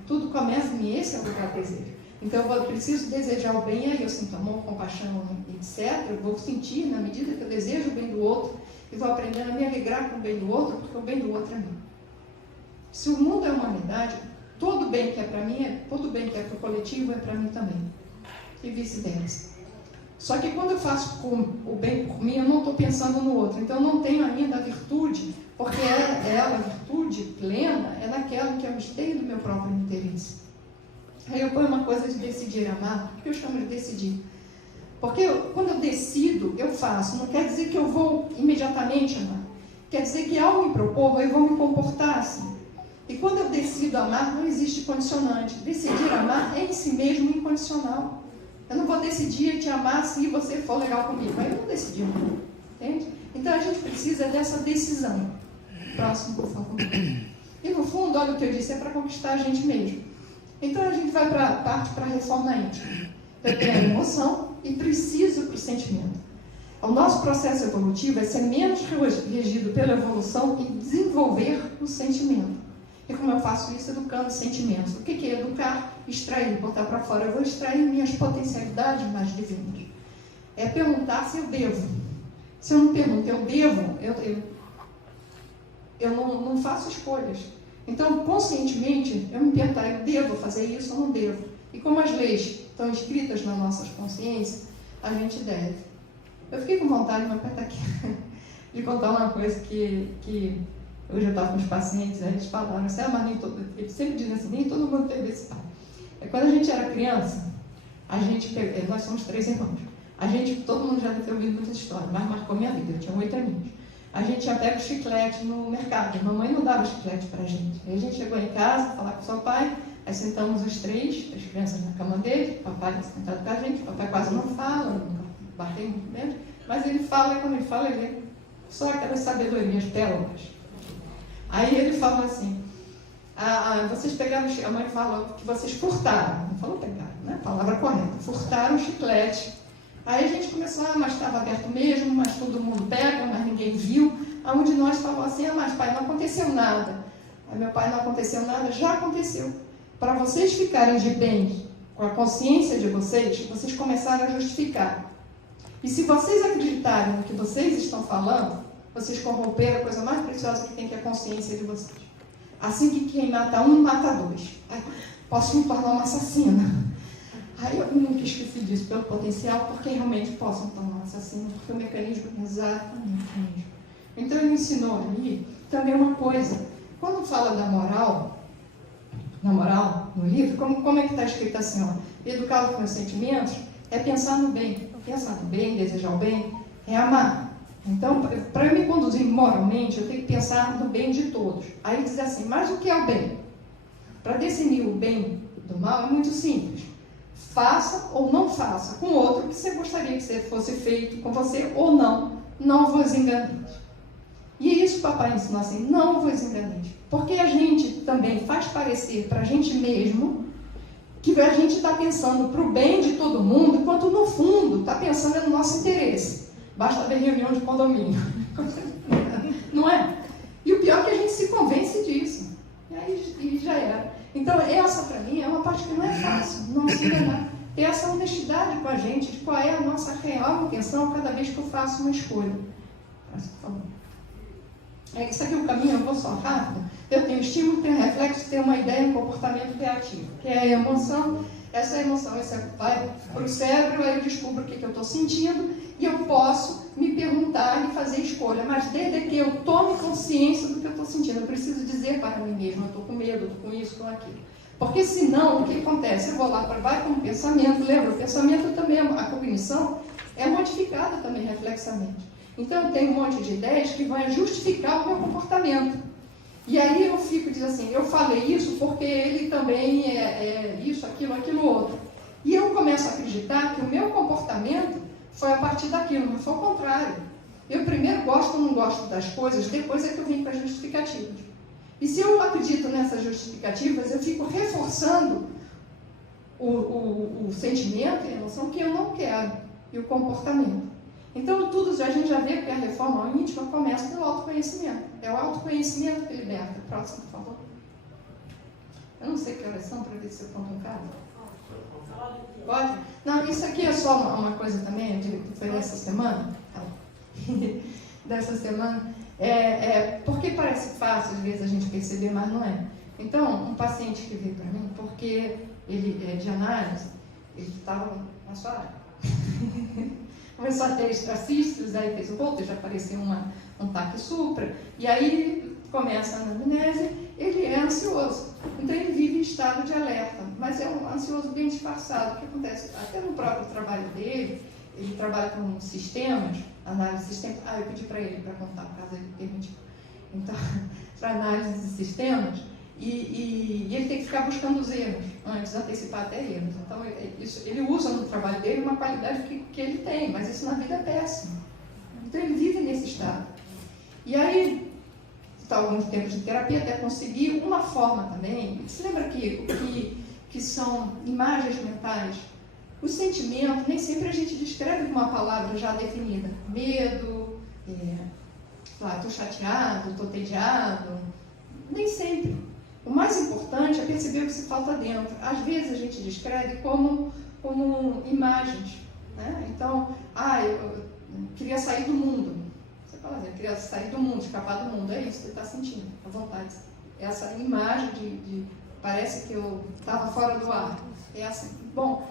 Tudo começa em mim, esse é o lugar do desejo. Então, eu preciso desejar o bem, aí eu sinto amor, compaixão, etc. Eu vou sentir, na medida que eu desejo o bem do outro, e vou aprendendo a me alegrar com o bem do outro, porque o bem do outro é meu. Se o mundo é humanidade, todo bem que é para mim, todo bem que é para o coletivo é para mim também. E vice-versa. Só que quando eu faço o bem por mim, eu não estou pensando no outro. Então eu não tenho ainda a virtude, porque a virtude plena é naquela que eu esteio do meu próprio interesse. Aí eu ponho uma coisa de decidir amar, que eu chamo de decidir. Porque quando eu decido, eu faço. Não quer dizer que eu vou imediatamente amar. Quer dizer que ao me propor, eu vou me comportar assim. E quando eu decido amar, não existe condicionante. Decidir amar é em si mesmo incondicional. Eu não vou decidir te amar se você for legal comigo. Aí eu não decidi amar. Entende? Então a gente precisa dessa decisão. Próximo, por favor. E no fundo, olha o que eu disse, é para conquistar a gente mesmo. Então a gente vai para a parte para a reforma íntima. Eu tenho a emoção e preciso para o sentimento. O nosso processo evolutivo é ser menos regido pela evolução e desenvolver o sentimento. E como eu faço isso? Educando sentimentos. O que é educar? Extrair, botar para fora. Eu vou extrair minhas potencialidades mais divinas. É perguntar se eu devo. Se eu não pergunto, eu devo, eu não faço escolhas. Então, conscientemente, eu me perguntar, eu devo fazer isso ou não devo? E como as leis estão escritas nas nossas consciências, a gente deve. Eu fiquei com vontade, mas está aqui. contar uma coisa que hoje eu estava com os pacientes, aí eles falaram assim, eles sempre dizem assim, nem todo mundo teve esse pai. Quando a gente era criança, nós somos 3 irmãos, todo mundo já deve ter ouvido muitas histórias, mas marcou minha vida, eu tinha 8 aninhos. A gente já pega o chiclete no mercado, mamãe não dava chiclete pra gente. Aí a gente chegou em casa, falar com o seu pai, aí sentamos os 3, as crianças na cama dele, o papai sentado com a gente, o papai quase não fala, não bateu muito menos, mas ele fala, e quando ele fala, ele só aquelas sabedorias, pérolas. Aí ele falou assim, vocês pegaram, a mãe falou que vocês furtaram, não falou pegaram, né? Palavra correta, furtaram o chiclete. Aí a gente começou, mas estava aberto mesmo, mas todo mundo pega, mas ninguém viu. Aí um de nós falou assim, mas pai, não aconteceu nada. Aí meu pai, não aconteceu nada, já aconteceu. Para vocês ficarem de bem com a consciência de vocês começaram a justificar. E se vocês acreditarem no que vocês estão falando, vocês corromperam a coisa mais preciosa que tem, que é a consciência de vocês. Assim que quem mata um, mata 2. Aí, posso me tornar uma assassina. Aí eu nunca esqueci disso, pelo potencial, porque realmente posso me tornar uma assassina, porque o mecanismo é exatamente o mesmo. Então ele ensinou ali também uma coisa. Quando fala da moral, no livro, como é que está escrito assim, ó, educar os meus sentimentos é pensar no bem. Pensar no bem, desejar o bem, é amar. Então, para eu me conduzir moralmente, eu tenho que pensar no bem de todos. Aí diz assim, mas o que é o bem? Para definir o bem do mal é muito simples. Faça ou não faça com outro o que você gostaria que fosse feito com você ou não. Não vos enganeis. E é isso que o papai ensinou assim, não vos enganeis. Porque a gente também faz parecer para a gente mesmo que a gente está pensando para o bem de todo mundo, enquanto no fundo está pensando no nosso interesse. Basta ver reunião de condomínio. Não é? E o pior é que a gente se convence disso. E aí já era. Então, essa para mim é uma parte que não é fácil, não se enganar. Ter essa honestidade com a gente, de qual é a nossa real intenção cada vez que eu faço uma escolha. Por favor. Isso aqui é o caminho, eu vou só rápido. Eu tenho estímulo, tenho reflexo, tenho uma ideia, um comportamento reativo, que é a emoção. Essa emoção vai para o cérebro, aí eu descubro o que eu estou sentindo e eu posso me perguntar e fazer escolha. Mas desde que eu tome consciência do que eu estou sentindo, eu preciso dizer para mim mesmo, eu estou com medo, eu estou com isso, com aquilo. Porque senão, o que acontece? Eu vou lá para baixo com o pensamento, lembra? O pensamento também, a cognição é modificada também reflexamente. Então eu tenho um monte de ideias que vão justificar o meu comportamento. E aí eu fico dizendo assim, eu falei isso porque ele também é isso, aquilo outro. E eu começo a acreditar que o meu comportamento foi a partir daquilo, mas foi o contrário. Eu primeiro gosto ou não gosto das coisas, depois é que eu venho para as justificativas. E se eu acredito nessas justificativas, eu fico reforçando o sentimento e a emoção que eu não quero, e o comportamento. Então, tudo a gente já vê que a reforma íntima começa pelo autoconhecimento. É o autoconhecimento que liberta. Próximo, por favor. Eu não sei que horas são, para ver se eu conto um caso. Pode? Não, isso aqui é só uma coisa também, que foi dessa semana. Dessa semana. Porque parece fácil, às vezes, a gente perceber, mas não é. Então, um paciente que veio para mim, porque ele é de análise, ele estava na sua área. Começou a ter extracísticos, aí fez o volto, já apareceu um taque supra, e aí começa a anamnese, ele é ansioso. Então ele vive em estado de alerta, mas é um ansioso bem disfarçado. O que acontece? Até no próprio trabalho dele, ele trabalha com sistemas, análise de sistemas. Eu pedi para ele para contar, caso ele permitiu. Então, para análise de sistemas, e ele tem que ficar buscando os erros, antes de antecipar até erros. Então, ele usa no trabalho dele uma qualidade que ele tem, mas isso na vida é péssimo. Então, ele vive nesse estado. E aí, está alguns tempos de terapia até conseguir uma forma também. Você lembra que são imagens mentais? O sentimento, nem sempre a gente descreve com uma palavra já definida. Medo, estou chateado, estou tediado. Nem sempre. O mais importante é perceber o que se falta dentro. Às vezes a gente descreve como imagens. Né? Então, eu queria sair do mundo. Você fala assim, eu queria sair do mundo, escapar do mundo. É isso que você está sentindo, à vontade. Essa imagem parece que eu estava fora do ar. É assim. Bom,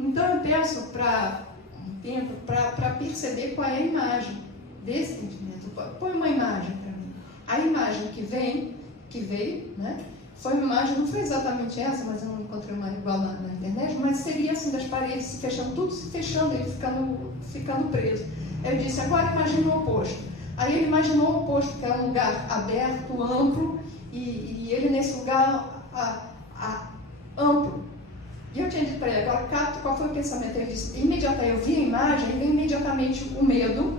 então eu peço para um tempo para perceber qual é a imagem. desse sentimento. Põe uma imagem para mim. A imagem que veio, né? Foi uma imagem, não foi exatamente essa, mas eu não encontrei uma igual na internet, mas seria assim, das paredes se fechando, tudo se fechando, ele ficando preso. Eu disse, agora imagina o oposto. Aí ele imaginou o oposto, que era um lugar aberto, amplo, e ele nesse lugar amplo. E eu tinha dito para ele, agora capta qual foi o pensamento. Ele disse, imediatamente, eu vi a imagem, e veio imediatamente o medo.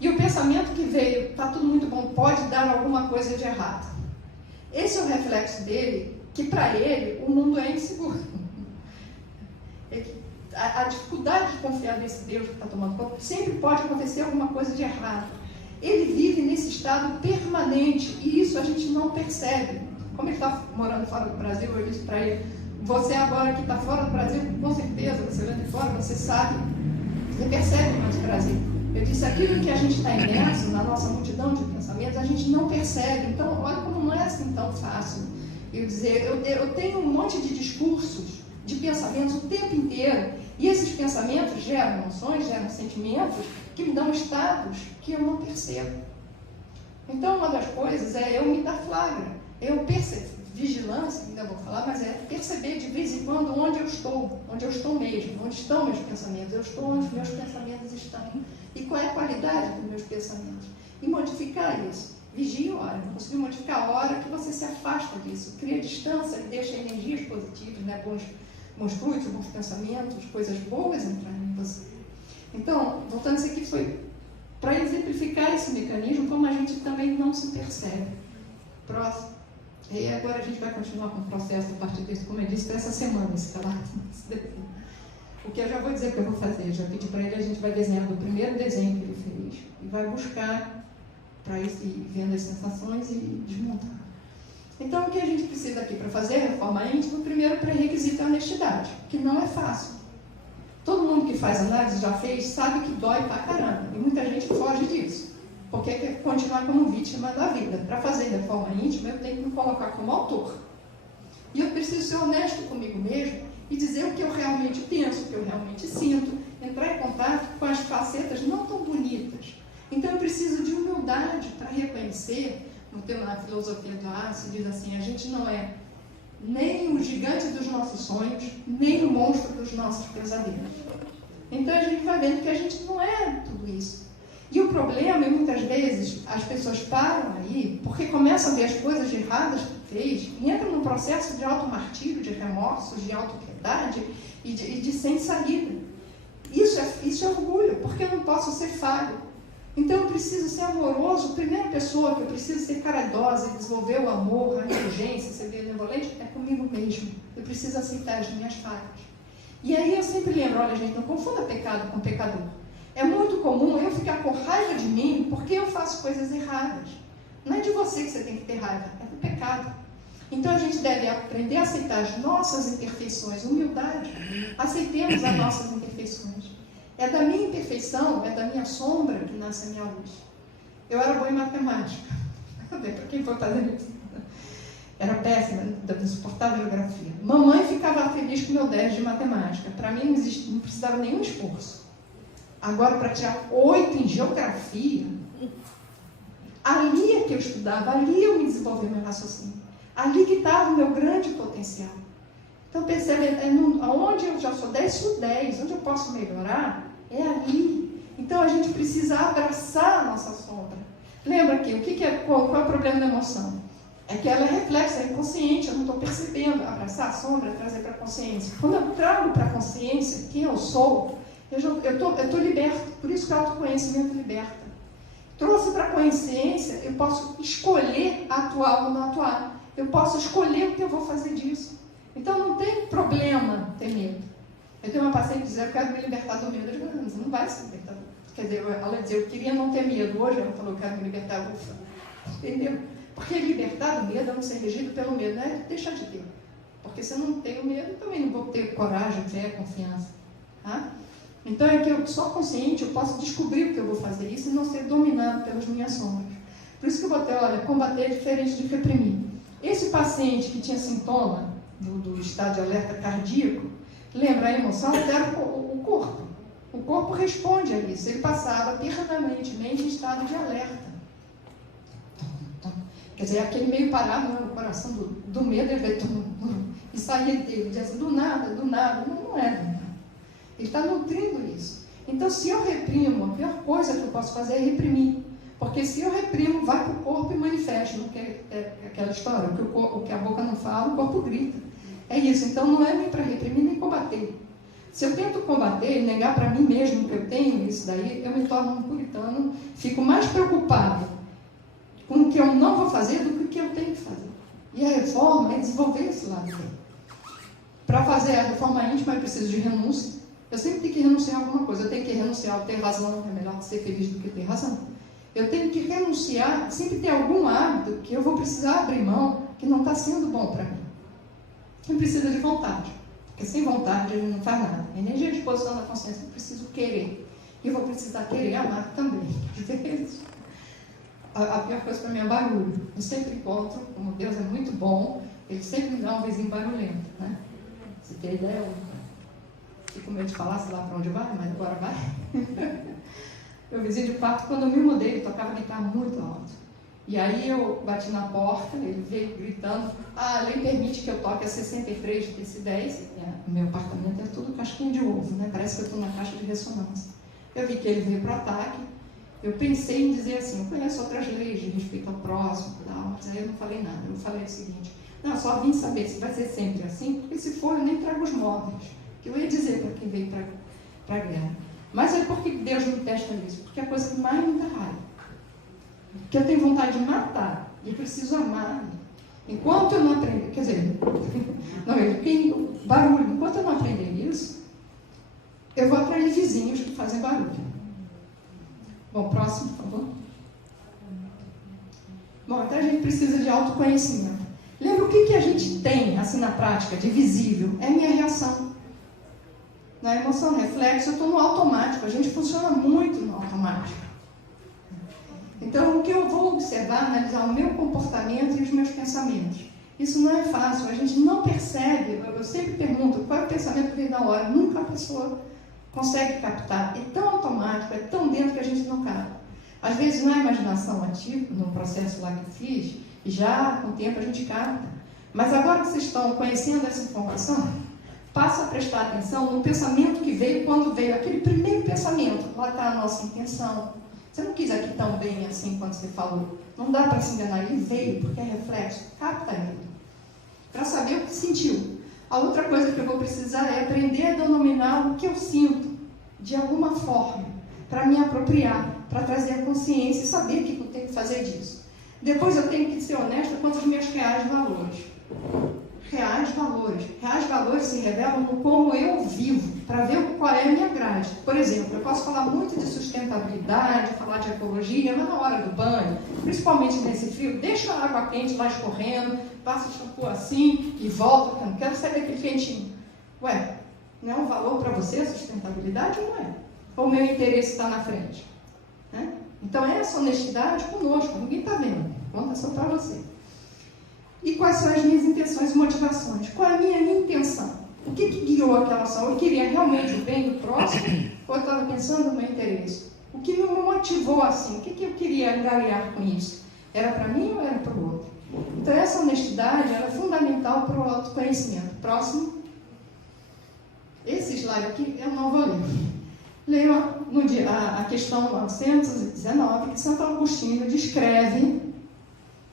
E o pensamento que veio, está tudo muito bom, pode dar alguma coisa de errado. Esse é o reflexo dele, que para ele o mundo é inseguro. A dificuldade de confiar nesse Deus que está tomando conta, sempre pode acontecer alguma coisa de errado. Ele vive nesse estado permanente e isso a gente não percebe. Como ele está morando fora do Brasil, eu disse para ele, você agora que está fora do Brasil, com certeza, você vem de fora, você sabe, você percebe mais o Brasil. Eu disse, aquilo que a gente está imerso, na nossa multidão de pensamentos, a gente não percebe. Então, olha como não é assim tão fácil. Eu tenho um monte de discursos, de pensamentos o tempo inteiro, e esses pensamentos geram emoções, geram sentimentos, que me dão estados que eu não percebo. Então, uma das coisas é eu me dar flagra, eu percebo. Vigilância, ainda vou falar, mas é perceber de vez em quando onde eu estou mesmo, onde estão meus pensamentos, eu estou onde meus pensamentos estão, e qual é a qualidade dos meus pensamentos, e modificar isso. Vigia a hora, não conseguir modificar a hora que você se afasta disso, cria distância e deixa energias positivas, né? bons fluidos, bons pensamentos, coisas boas entrarem em você. Então, voltando, isso aqui foi para exemplificar esse mecanismo, como a gente também não se percebe. Próximo. E agora a gente vai continuar com o processo a partir disso, como eu disse, para essa semana, o que eu já vou dizer que eu vou fazer, já pedi para ele, a gente vai desenhar do primeiro desenho que ele fez e vai buscar para ir vendo as sensações e desmontar. Então, o que a gente precisa aqui para fazer a reforma íntima, o primeiro pré-requisito é a honestidade, que não é fácil. Todo mundo que faz análise, já fez, sabe que dói pra caramba, e muita gente foge disso. Porque quer continuar como vítima da vida. Para fazer reforma íntima, eu tenho que me colocar como autor. E eu preciso ser honesto comigo mesmo e dizer o que eu realmente penso, o que eu realmente sinto, entrar em contato com as facetas não tão bonitas. Então eu preciso de humildade para reconhecer, no tema da filosofia do ar, se diz assim, a gente não é nem o gigante dos nossos sonhos, nem o monstro dos nossos pesadelos. Então a gente vai vendo que a gente não é tudo isso. E o problema é, muitas vezes, as pessoas param aí, porque começam a ver as coisas erradas que fez, e entram num processo de automartírio, de remorsos, de autopiedade e de sem saída. Isso é orgulho, porque eu não posso ser falho. Então eu preciso ser amoroso. A primeira pessoa que eu preciso ser caridosa e desenvolver o amor, a indulgência, ser benevolente, é comigo mesmo. Eu preciso aceitar as minhas falhas. E aí eu sempre lembro, olha gente, não confunda pecado com pecador. É muito comum eu ficar com raiva de mim porque eu faço coisas erradas. Não é de você que você tem que ter raiva, é do pecado. Então a gente deve aprender a aceitar as nossas imperfeições, humildade. Aceitemos as nossas imperfeições. É da minha imperfeição, é da minha sombra que nasce a minha luz. Eu era boa em matemática. Para quem foi fazer isso? Era péssima, não suportava geografia. Mamãe ficava feliz com o meu 10 de matemática. Para mim não precisava nenhum esforço. Agora, para tirar 8 em geografia, ali é que eu estudava, ali eu me desenvolvi meu raciocínio. Ali que estava o meu grande potencial. Então, percebe, onde eu já sou 10, sou 10. Onde eu posso melhorar, é ali. Então, a gente precisa abraçar a nossa sombra. Lembra que qual é o problema da emoção? É que ela é reflexo, é inconsciente, eu não estou percebendo. Abraçar a sombra, trazer para a consciência. Quando eu trago para a consciência quem eu sou, eu estou liberto, por isso que o autoconhecimento liberta. Trouxe para a consciência, eu posso escolher atuar ou não atuar. Eu posso escolher o que eu vou fazer disso. Então não tem problema ter medo. Eu tenho uma paciente que diz, eu quero me libertar do medo. Eu digo, não, você não vai se libertar. Quer dizer, ela dizia, eu queria não ter medo. Hoje ela falou, eu quero me libertar. Ufa. Entendeu? Porque libertar do medo é não ser regido pelo medo, não é deixar de ter. Porque se eu não tenho medo, eu também não vou ter coragem, fé, confiança. Tá? Então é que eu sou consciente, eu posso descobrir o que eu vou fazer isso e não ser dominado pelas minhas sombras. Por isso que eu botei, olha, combater é diferente de reprimir. Esse paciente que tinha sintoma do estado de alerta cardíaco, lembra, a emoção altera o corpo. O O corpo responde a isso. Ele passava permanentemente em estado de alerta. Quer dizer, aquele meio parado no coração do medo, e sair dele, dizer assim, do nada, não é do nada. Ele está nutrindo isso. Então, se eu reprimo, a pior coisa que eu posso fazer é reprimir. Porque se eu reprimo, vai para o corpo e manifesta. Não é aquela história, o que a boca não fala, o corpo grita. É isso. Então, não é nem para reprimir, nem combater. Se eu tento combater e negar para mim mesmo que eu tenho isso daí, eu me torno um puritano, fico mais preocupado com o que eu não vou fazer do que o que eu tenho que fazer. E a reforma é desenvolver esse lado dele. Para fazer a reforma íntima, eu preciso de renúncia. Eu sempre tenho que renunciar a alguma coisa. Eu tenho que renunciar ao ter razão, é melhor ser feliz do que ter razão. Eu tenho que renunciar, sempre ter algum hábito que eu vou precisar abrir mão, que não está sendo bom para mim. Eu preciso de vontade. Porque sem vontade ele não faz nada. A energia de posição da consciência, eu preciso querer. E eu vou precisar querer amar também. A pior coisa para mim é barulho. Eu sempre encontro, como Deus é muito bom, ele sempre me dá um vizinho barulhento, né? Se tem ideia, eu fico com medo de falar, sei lá para onde vai, mas agora vai. Meu vizinho de quarto, quando eu me mudei, ele tocava guitarra muito alto. E aí eu bati na porta, ele veio gritando, a lei permite que eu toque a 63 decibéis. Meu apartamento é tudo casquinha de ovo, né? Parece que eu estou na caixa de ressonância. Eu vi que ele veio para o ataque. Eu pensei em dizer assim, eu conheço outras leis de respeito ao próximo, tal, mas aí eu não falei nada. Eu falei o seguinte, não, só vim saber se vai ser sempre assim, porque se for eu nem trago os móveis, que eu ia dizer para quem veio para a guerra. Mas é porque Deus me testa isso, porque é a coisa que mais me dá raiva. Que eu tenho vontade de matar, e preciso amar. Enquanto eu não aprender, quer dizer, barulho, enquanto eu não aprender isso, eu vou atrair vizinhos que fazem barulho. Bom, próximo, por favor. Bom, então a gente precisa de autoconhecimento. Lembra o que a gente tem, assim, na prática, de visível? É a minha reação. Na emoção, reflexo, eu estou no automático. A gente funciona muito no automático. Então, o que eu vou observar, analisar o meu comportamento e os meus pensamentos. Isso não é fácil, a gente não percebe. Eu sempre pergunto, qual é o pensamento que vem da hora? Nunca a pessoa consegue captar. É tão automático, é tão dentro que a gente não capta. Às vezes não é imaginação ativa, no processo lá que eu fiz, e já com o tempo a gente capta. Mas agora que vocês estão conhecendo essa informação, passa a prestar atenção no pensamento que veio quando veio aquele primeiro pensamento. Lá está a nossa intenção. Você não quis aqui tão bem assim quando você falou. Não dá para se enganar, ele veio, porque é reflexo. Capta ele. Para saber o que sentiu. A outra coisa que eu vou precisar é aprender a denominar o que eu sinto, de alguma forma, para me apropriar, para trazer a consciência e saber o que eu tenho que fazer disso. Depois eu tenho que ser honesta quanto aos meus reais valores. Reais valores. Reais valores se revelam no como eu vivo, para ver qual é a minha grade. Por exemplo, eu posso falar muito de sustentabilidade, falar de ecologia, mas na hora do banho, principalmente nesse frio, deixa a água quente lá escorrendo, passa o shampoo assim e volta, porque eu não quero sair daquele quentinho. Ué, não é um valor para você a sustentabilidade ou não é? Ou o meu interesse está na frente? Né? Então, essa honestidade conosco, ninguém está vendo, conta só para você. E quais são as minhas intenções e motivações? Qual é a minha intenção? O que guiou aquela ação? Eu queria realmente o bem do próximo? Ou eu estava pensando no meu interesse? O que me motivou assim? O que eu queria angariar com isso? Era para mim ou era para o outro? Então, essa honestidade ela é fundamental para o autoconhecimento. Próximo. Esse slide aqui eu não vou ler. Leio a questão 919, que Santo Agostinho descreve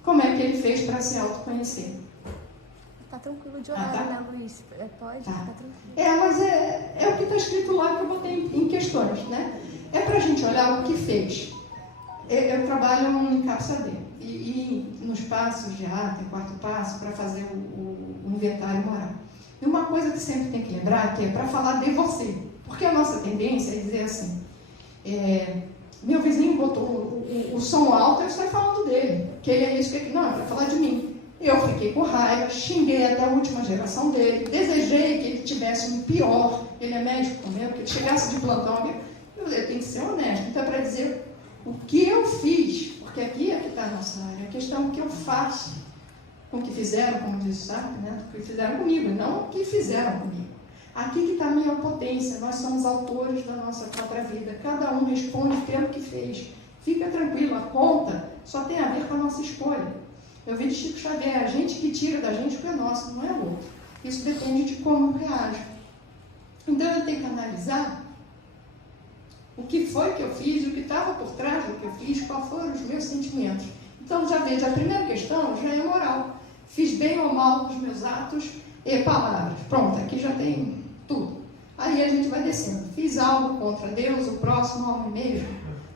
como é que ele fez para se autoconhecer. Tá tranquilo de horário, né, Luiz? Pode? Tá tranquilo. Mas é o que está escrito lá que eu botei em questões, né? É para a gente olhar o que fez. Eu trabalho em CAPSAD e nos passos de tem quarto passo para fazer o inventário moral. E uma coisa que sempre tem que lembrar que é para falar de você. Porque a nossa tendência é dizer assim, meu vizinho botou o som alto, eu estou falando dele, que ele é isso, que não, é para falar de mim. Eu fiquei com raiva, xinguei até a última geração dele, desejei que ele tivesse um pior, ele é médico também, que ele chegasse de plantão, eu tenho que ser honesto, então é para dizer o que eu fiz, porque aqui é que está a nossa área, a questão é o que eu faço com o que fizeram, como diz o Sartre, né? O que fizeram comigo, não o que fizeram comigo. Aqui que está a minha potência, nós somos autores da nossa própria vida, cada um responde pelo que fez. Fica tranquilo, a conta só tem a ver com a nossa escolha. Eu vi de Chico Xavier, a gente que tira da gente o que é nosso, não é o outro. Isso depende de como eu reajo. Então eu tenho que analisar o que foi que eu fiz, o que estava por trás do que eu fiz, quais foram os meus sentimentos. Então já veja, a primeira questão já é moral. Fiz bem ou mal os meus atos e palavras. Pronto, aqui já tem tudo. Aí a gente vai descendo. Fiz algo contra Deus, o próximo, ao mesmo.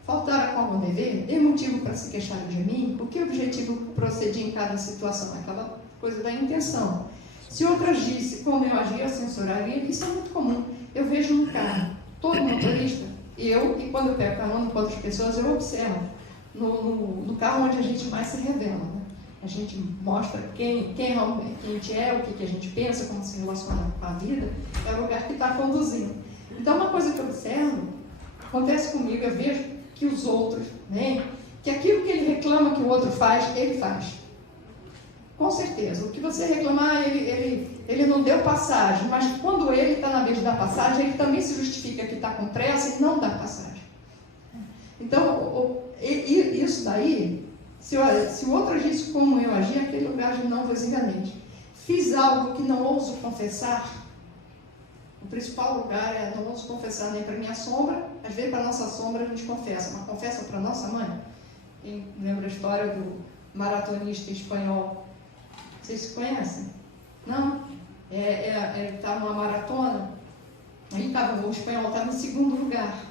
Faltar como dever? Dei motivo para se queixar de mim? Por que objetivo procedi em cada situação? Aquela coisa da intenção. Se outro agisse como eu agia, eu censuraria. Isso é muito comum. Eu vejo um carro, todo motorista, e quando eu pego carona com outras pessoas, eu observo no carro onde a gente mais se revela. Né? A gente mostra quem realmente a gente é, o que a gente pensa, como se relaciona com a vida, é o lugar que está conduzindo. Então, uma coisa que eu observo, acontece comigo, eu vejo que os outros, né, que aquilo que ele reclama que o outro faz, ele faz. Com certeza. O que você reclamar, ele não deu passagem, mas quando ele está na vez de dar passagem, ele também se justifica que está com pressa e não dá passagem. Então, isso daí, se o outro agisse como eu agi, aquele lugar de não vos enganeis. Fiz algo que não ouso confessar. O principal lugar é não ouso confessar nem para minha sombra. Às vezes para a nossa sombra a gente confessa, mas confessa para a nossa mãe. Quem lembra a história do maratonista espanhol? Vocês se conhecem? Não? Ele estava numa maratona, o espanhol estava em segundo lugar.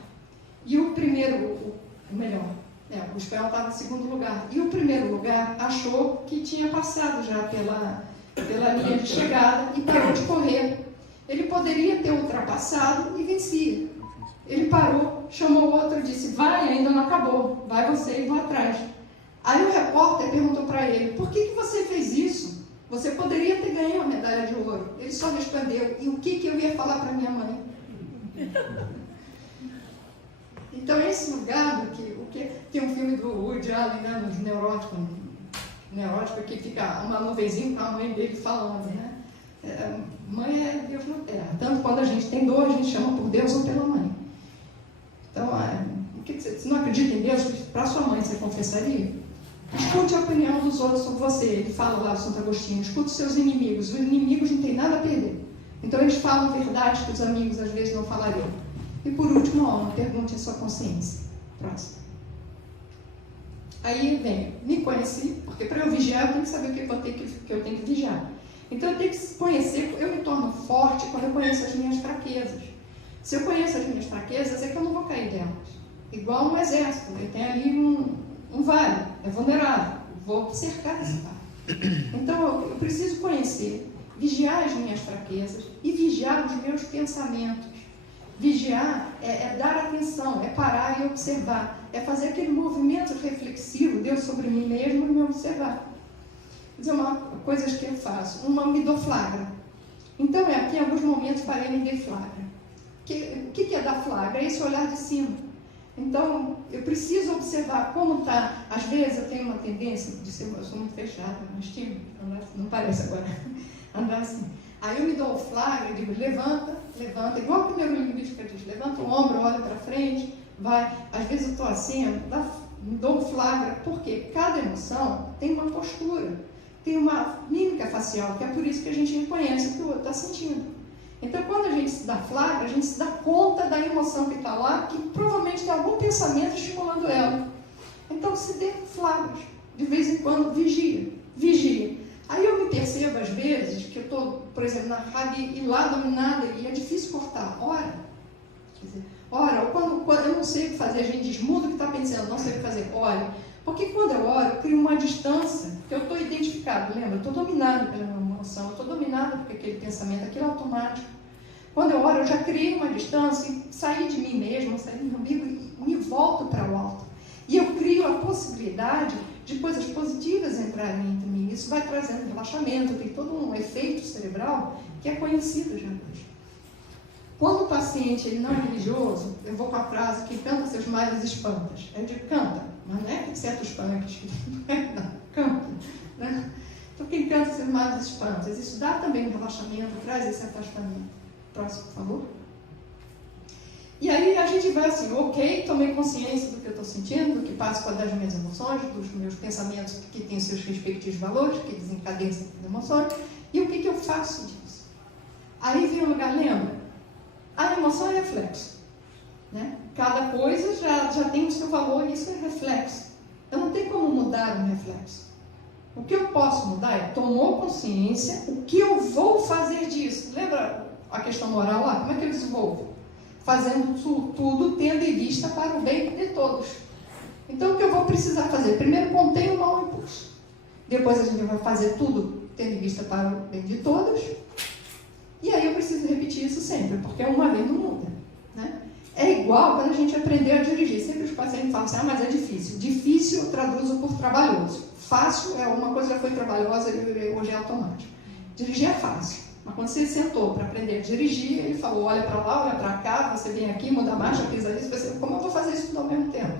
E o espanhol estava em segundo lugar. E o primeiro lugar achou que tinha passado já pela linha de chegada e parou de correr. Ele poderia ter ultrapassado e vencia. Ele parou, chamou o outro e disse, vai, ainda não acabou, vai você e vou atrás. Aí o repórter perguntou para ele, por que você fez isso? Você poderia ter ganho a medalha de ouro. Ele só respondeu, e o que eu ia falar para minha mãe? Então esse lugar, tem um filme do Woody Allen, né, dos neuróticos que fica uma nuvenzinha com a mãe dele falando, né? Mãe é Deus na terra. Tanto quando a gente tem dor, a gente chama por Deus ou pela mãe. Então, se não acredita em Deus, para sua mãe você confessaria? Escute a opinião dos outros sobre você. Ele fala lá do Santo Agostinho, escute os seus inimigos. Os inimigos não têm nada a perder. Então eles falam verdades que os amigos às vezes não falariam. E por último, pergunte a sua consciência. Próximo. Aí vem, me conheci, porque para eu vigiar eu tenho que saber o que eu tenho que vigiar. Então eu tenho que conhecer, eu me torno forte quando eu conheço as minhas fraquezas. Se eu conheço as minhas fraquezas, é que eu não vou cair delas. Igual um exército, ele tem ali um vale, é vulnerável, vou cercar esse vale. Então eu preciso conhecer, vigiar as minhas fraquezas e vigiar os meus pensamentos. Vigiar é dar atenção, é parar e observar, é fazer aquele movimento reflexivo, Deus sobre mim mesmo e me observar. Vou dizer coisas que eu faço. Uma me dou flagra. Então, aqui em alguns momentos parei e me dei flagra. O que é dar flagra? É esse olhar de cima. Então, eu preciso observar como está. Às vezes eu tenho uma tendência de ser, eu sou muito fechada, mas tímida, não parece agora, andar assim. Aí eu me dou flagra e digo, levanta, igual o primeiro linguística diz, levanta o ombro, olha para frente, vai. Às vezes eu estou assim, me dou flagra, porque cada emoção tem uma postura. Tem uma mímica facial, que é por isso que a gente reconhece o que o outro está sentindo. Então, quando a gente se dá flagra, a gente se dá conta da emoção que está lá, que provavelmente tem algum pensamento estimulando ela. Então, se dê flagras. De vez em quando, vigia. Aí eu me percebo, às vezes, que eu estou, por exemplo, na rádio e lá dominada, e é difícil cortar. Ora, ou quando eu não sei o que fazer, a gente diz, muda o que está pensando, não sei o que fazer, olha. Porque quando eu oro, eu crio uma distância, que eu estou identificado, lembra? Eu estou dominado pela minha emoção, eu estou dominado por aquele pensamento, aquilo é automático. Quando eu oro, eu já criei uma distância e saí de mim mesmo, saí do meu umbigo e me volto para o alto. E eu crio a possibilidade de coisas positivas entrarem entre mim. Isso vai trazendo relaxamento, tem todo um efeito cerebral que é conhecido já hoje. Quando o paciente ele não é religioso, eu vou com a frase, quem canta seus males espantas. Eu digo, canta, mas não é que certos punks que canta, né? Então quem canta seus males espantas, isso dá também um relaxamento, traz esse afastamento. Próximo, por favor. E aí a gente vai assim, ok, tomei consciência do que eu estou sentindo, do que passa das minhas emoções, dos meus pensamentos que têm seus respectivos valores, que desencadeiam essas emoções, e o que eu faço disso? Aí vem um lugar, lembra? A emoção é reflexo. Né? Cada coisa já tem o seu valor e isso é reflexo. Eu não tenho como mudar um reflexo. O que eu posso mudar é, tomou consciência, o que eu vou fazer disso? Lembra a questão moral lá? Como é que eu desenvolvo? Fazendo tudo tendo em vista para o bem de todos. Então, o que eu vou precisar fazer? Primeiro, contém o mau impulso. Depois, a gente vai fazer tudo tendo em vista para o bem de todos. E aí, eu preciso repetir isso sempre, porque uma vez não muda. Né? É igual quando a gente aprendeu a dirigir. Sempre os pacientes falam assim, mas é difícil. Difícil eu traduzo por trabalhoso. Fácil é uma coisa que já foi trabalhosa e hoje é automático. Dirigir é fácil. Mas quando você sentou para aprender a dirigir, ele falou, olha para lá, olha para cá, você vem aqui, muda a marcha, pisa isso, você, como eu vou fazer isso tudo ao mesmo tempo?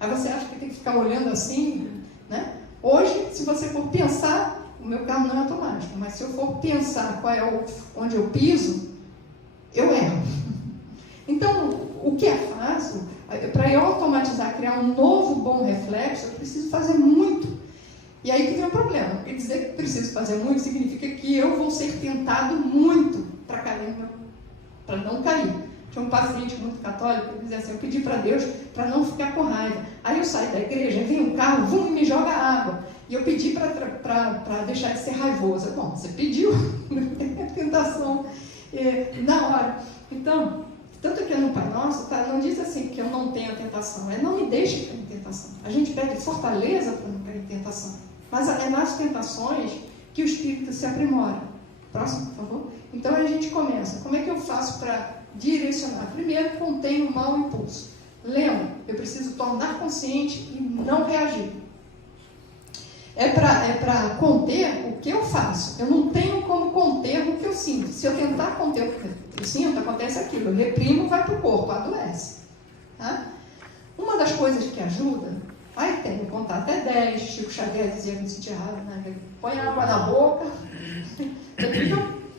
Aí você acha que tem que ficar olhando assim, né? Hoje, se você for pensar, o meu carro não é automático, mas se eu for pensar qual é onde eu piso, eu erro. Então, o que é fácil, para eu automatizar, criar um novo bom reflexo, eu preciso fazer muito. E aí que vem o problema. Quer dizer que preciso fazer muito significa que eu vou ser tentado muito para cair, para não cair. Tinha um paciente muito católico que dizia assim, eu pedi para Deus para não ficar com raiva. Aí eu saio da igreja, vem um carro, vum, e me joga água. E eu pedi para deixar de ser raivoso. Bom, você pediu, é tentação na hora. Então, tanto que no Pai Nosso, não diz assim que eu não tenho tentação, é não me deixe cair em tentação. A gente pede fortaleza para não cair em tentação. Mas é nas tentações que o espírito se aprimora. Próximo, por favor. Então a gente começa. Como é que eu faço para direcionar? Primeiro, contém o mau impulso. Lembra, eu preciso tornar consciente e não reagir. É para conter o que eu faço. Eu não tenho como conter o que eu sinto. Se eu tentar conter o que eu sinto, acontece aquilo. Eu reprimo, vai para o corpo, adoece. Tá? Uma das coisas que ajuda, aí tem que contar até 10. Chico Xavier dizia que não sentia raiva, né? Põe água na boca.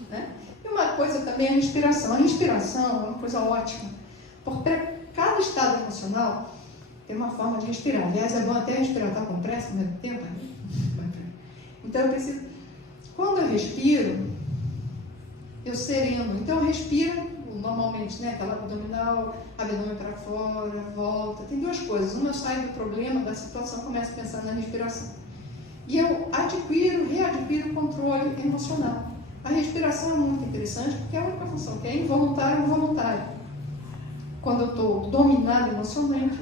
Né? E uma coisa também é a respiração. A respiração é uma coisa ótima. Porque para cada estado emocional tem uma forma de respirar. Aliás, é bom até respirar, tá com pressa ao mesmo tempo. Então eu preciso. Quando eu respiro, eu sereno. Então eu respiro normalmente, né? Aquela abdominal, abdômen para fora, volta. Tem duas coisas. Uma, eu saio do problema, da situação, começo a pensar na respiração. E eu readquiro o controle emocional. A respiração é muito interessante porque é a única função que é involuntária ou voluntária. Quando eu estou dominada emocionalmente,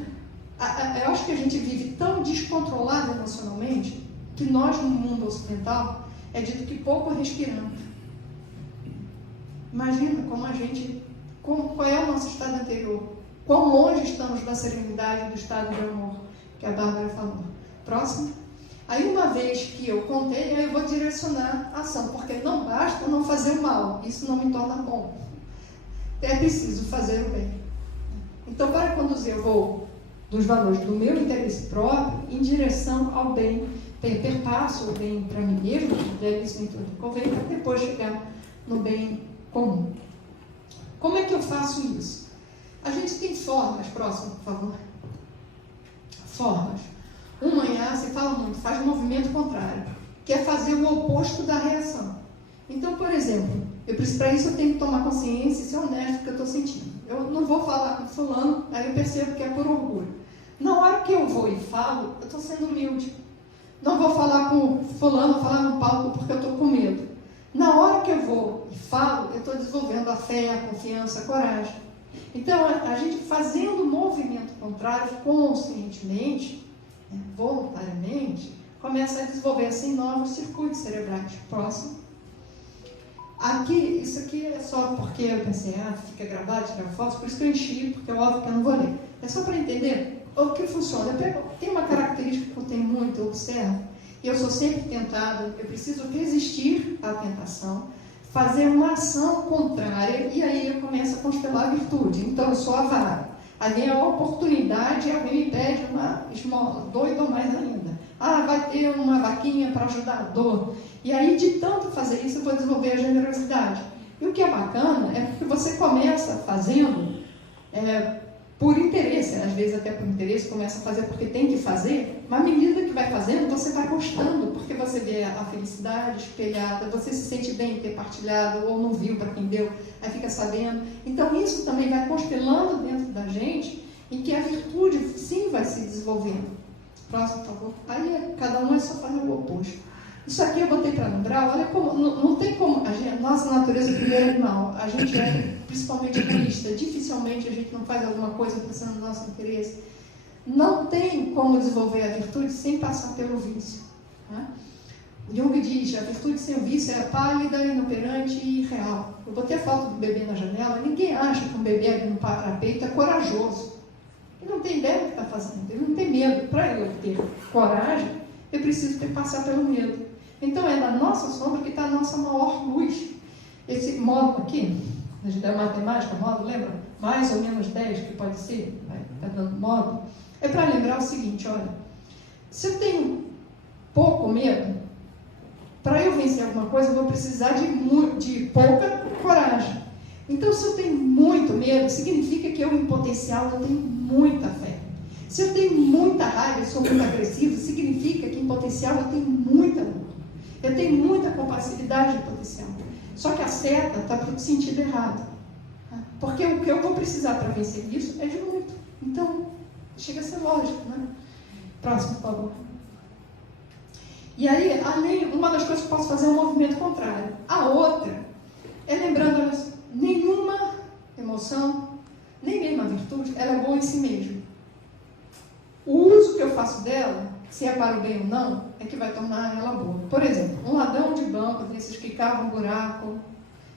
eu acho que a gente vive tão descontrolado emocionalmente que nós, no mundo ocidental, é dito que pouco respiramos. Imagina como a gente, qual é o nosso estado anterior, quão longe estamos da serenidade, do estado de amor, que a Bárbara falou. Próximo. Aí, uma vez que eu contei, aí eu vou direcionar a ação, porque não basta não fazer o mal, isso não me torna bom. É preciso fazer o bem. Então, para conduzir, eu vou dos valores do meu interesse próprio em direção ao bem. Perpasso o bem para mim mesmo, isso nem tudo convém, para depois chegar no bem comum. Como é que eu faço isso? A gente tem formas, próximo, por favor. Formas. Uma se fala muito, faz um movimento contrário, que é fazer o oposto da reação. Então, por exemplo, para isso eu tenho que tomar consciência e ser honesto do que eu estou sentindo. Eu não vou falar com fulano, aí eu percebo que é por orgulho. Na hora que eu vou e falo, eu estou sendo humilde. Não vou falar com fulano, vou falar no palco porque eu estou com medo. Na hora que eu vou e falo, eu estou desenvolvendo a fé, a confiança, a coragem. Então, a gente fazendo o movimento contrário conscientemente, voluntariamente, começa a desenvolver assim novos circuitos cerebrais. Próximo. Aqui, isso aqui é só porque eu pensei, fica gravado, tirar foto, por isso que eu enchi, porque é óbvio que eu não vou ler. É só para entender o que funciona. Tem uma característica que eu tenho muito, eu observo, e eu sou sempre tentada, eu preciso resistir à tentação, fazer uma ação contrária, e aí eu começo a constelar a virtude. Então, eu sou avaro. Aí vem a oportunidade e alguém me pede uma esmola, doido ou mais ainda. Vai ter uma vaquinha para ajudar a dor. E aí, de tanto fazer isso, eu vou desenvolver a generosidade. E o que é bacana é porque você começa fazendo por interesse, às vezes até por interesse, começa a fazer porque tem que fazer, mas à medida que vai fazendo, você vai gostando, porque você vê a felicidade espelhada, você se sente bem em ter partilhado, ou não viu para quem deu, aí fica sabendo. Então isso também vai constelando dentro da gente, em que a virtude sim vai se desenvolvendo. Próximo, por favor. Aí cada um é só fazer o oposto. Isso aqui eu botei para lembrar, olha como, não tem como, nossa natureza é primeiro animal, a gente é principalmente egoísta, dificilmente a gente não faz alguma coisa pensando no nosso interesse. Não tem como desenvolver a virtude sem passar pelo vício. Né? Jung diz, a virtude sem o vício é pálida, inoperante e irreal. Eu botei a foto do bebê na janela, ninguém acha que um bebê ali no parapeito é corajoso. Ele não tem ideia do que está fazendo, ele não tem medo. Para ele ter coragem, eu preciso ter que passar pelo medo. Então é na nossa sombra que está a nossa maior luz. Esse módulo aqui, a gente dá matemática, módulo, lembra? Mais ou menos 10, que pode ser, está dando módulo. É para lembrar o seguinte, olha, se eu tenho pouco medo, para eu vencer alguma coisa, eu vou precisar de pouca coragem. Então, se eu tenho muito medo, significa que eu, em potencial, eu tenho muita fé. Se eu tenho muita raiva, eu sou muito agressivo, significa que, em potencial, eu tenho muita luta. Eu tenho muita compassividade de potencial. Só que a seta está para o sentido errado. Porque o que eu vou precisar para vencer isso é de muito. Então, chega a ser lógico, né? Próximo, por favor. E aí, uma das coisas que eu posso fazer é um movimento contrário. A outra é lembrando, nenhuma emoção, nem mesmo a virtude, ela é boa em si mesma. O uso que eu faço dela, se é para o bem ou não, é que vai tornar ela boa. Por exemplo, um ladrão de banco, desses que cavam um buraco,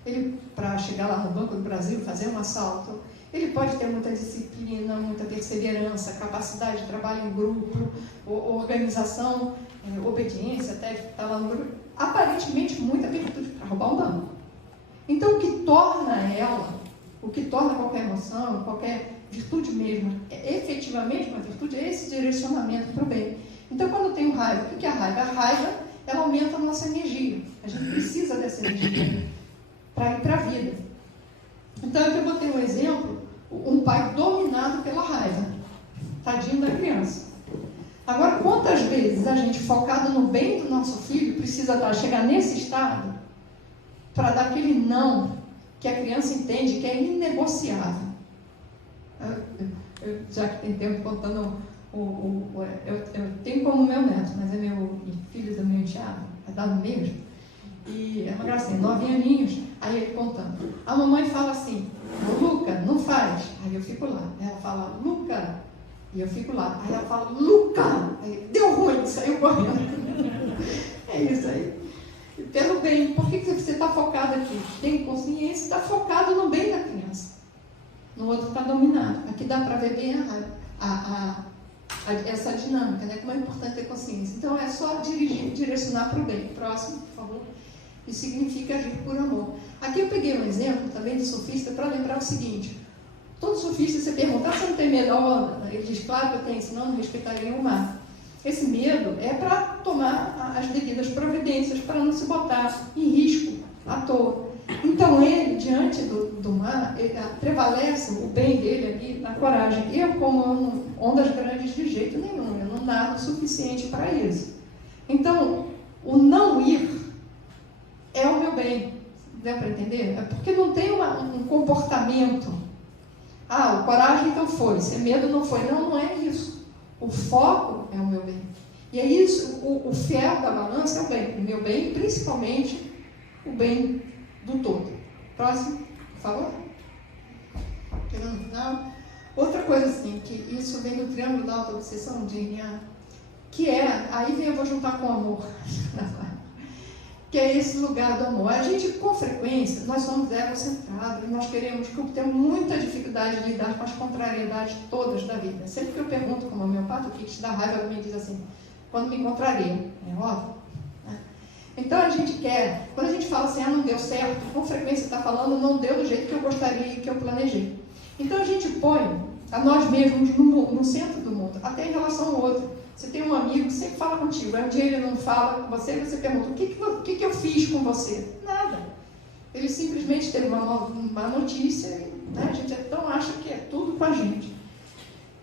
ele, para chegar lá no Banco do Brasil, fazer um assalto, ele pode ter muita disciplina, muita perseverança, capacidade de trabalho em grupo, organização, obediência, até estar lá no grupo, aparentemente muita virtude para roubar um banco. Então, o que torna ela, o que torna qualquer emoção, qualquer virtude mesmo, efetivamente uma virtude, é esse direcionamento para o bem. Então, quando eu tenho raiva, o que é a raiva? A raiva, ela aumenta a nossa energia. A gente precisa dessa energia para ir para a vida. Então, aqui eu botei um exemplo, um pai dominado pela raiva. Tadinho da criança. Agora, quantas vezes a gente, focado no bem do nosso filho, precisa chegar nesse estado para dar aquele não que a criança entende que é inegociável? Já que tem tempo contando, eu tenho como meu neto, mas é meu filho do meu enteado, é dado mesmo. E é uma gracinha, 9 aninhos, aí ele contando. A mamãe fala assim, Luca, não faz. Aí eu fico lá. Ela fala, Luca, e eu fico lá. Aí ela fala, Luca, aí, deu ruim, saiu correndo. É isso aí. Pelo bem, por que você está focado aqui? Tem consciência, está focado no bem da criança. No outro está dominado. Aqui dá para ver bem essa dinâmica, né? Como é importante ter consciência. Então é só direcionar para o bem. Próximo, por favor. Isso significa agir por amor. Aqui eu peguei um exemplo também de sofista para lembrar o seguinte. Todo sofista, você perguntar se não tem medo da onda, ele diz, claro que eu tenho, senão não respeitaria o mar. Esse medo é para tomar as devidas providências, para não se botar em risco à toa. Então ele, diante do mar, prevalece o bem dele ali na coragem. Eu, como amo ondas grandes, de jeito nenhum, eu não nado o suficiente para isso. Então, o não ir é o meu bem. Deu para entender? É porque não tem um comportamento. Ah, o coragem então foi, se medo não foi. Não, não é isso. O foco é o meu bem. E é isso, o fiel da balança é o bem. O meu bem, principalmente, o bem do todo. Próximo, por favor. Chegando no final. Outra coisa assim, que isso vem do triângulo da auto-obsessão de DNA, que é, aí eu vou juntar com o amor, que é esse lugar do amor. A gente, com frequência, nós somos egocentrados, nós queremos, temos muita dificuldade de lidar com as contrariedades todas da vida. Sempre que eu pergunto como homeopata, o que te dá raiva, alguém diz assim, quando me encontraria, é óbvio. Né? Então a gente quer, quando a gente fala assim, não deu certo, com frequência está falando, não deu do jeito que eu gostaria e que eu planejei. Então a gente põe a nós mesmos no centro do mundo, até em relação ao outro. Você tem um amigo que sempre fala contigo, aí um dia ele não fala com você, você pergunta, o que eu fiz com você? Nada. Ele simplesmente teve uma notícia, né? A gente então acha que é tudo com a gente.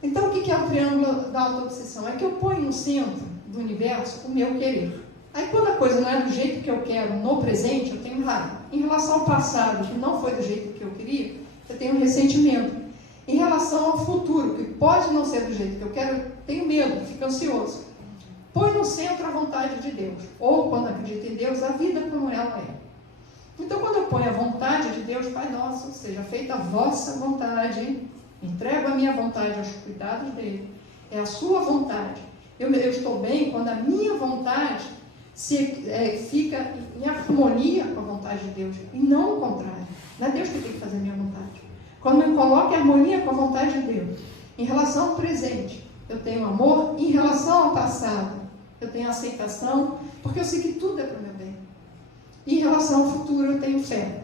Então, o que é o triângulo da autoobsessão? É que eu ponho no centro do universo o meu querer. Aí, quando a coisa não é do jeito que eu quero no presente, eu tenho raiva. Em relação ao passado, que não foi do jeito que eu queria, eu tenho ressentimento. Em relação ao futuro, que pode não ser do jeito que eu quero, eu tenho medo, fico ansioso. Põe no centro a vontade de Deus. Ou, quando acredito em Deus, a vida como ela é. Então, quando eu ponho a vontade de Deus, Pai nosso, seja feita a vossa vontade, entrego a minha vontade aos cuidados dele, é a sua vontade. Eu estou bem quando a minha vontade fica em harmonia com a vontade de Deus, e não o contrário. Não é Deus que tem que fazer a minha vontade. Quando eu coloco em harmonia com a vontade de Deus, em relação ao presente, eu tenho amor. Em relação ao passado, eu tenho aceitação, porque eu sei que tudo é para o meu bem. Em relação ao futuro, eu tenho fé.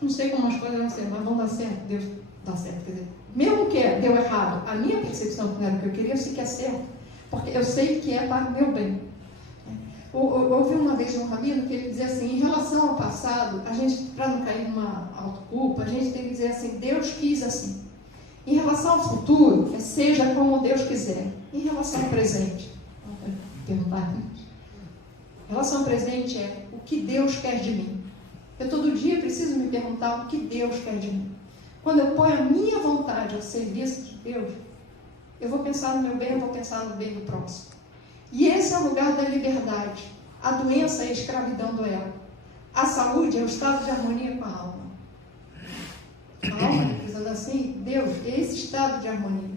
Não sei como as coisas vão ser, mas vão dar certo. Deus dá certo. Quer dizer, mesmo que deu errado, a minha percepção não era o que eu queria, eu sei que é certo. Porque eu sei que é para o meu bem. Eu ouvi uma vez de um rabino que ele dizia assim, em relação ao passado, a gente, para não cair numa autoculpa, a gente tem que dizer assim, Deus quis assim. Em relação ao futuro, seja como Deus quiser. Em relação ao presente, perguntar. Em relação ao presente é o que Deus quer de mim. Eu todo dia preciso me perguntar o que Deus quer de mim. Quando eu ponho a minha vontade ao serviço de Deus, eu vou pensar no meu bem, eu vou pensar no bem do próximo. E esse é o lugar da liberdade. A doença é a escravidão do ego. A saúde é o estado de harmonia com a alma. A alma, representando assim, Deus, esse estado de harmonia.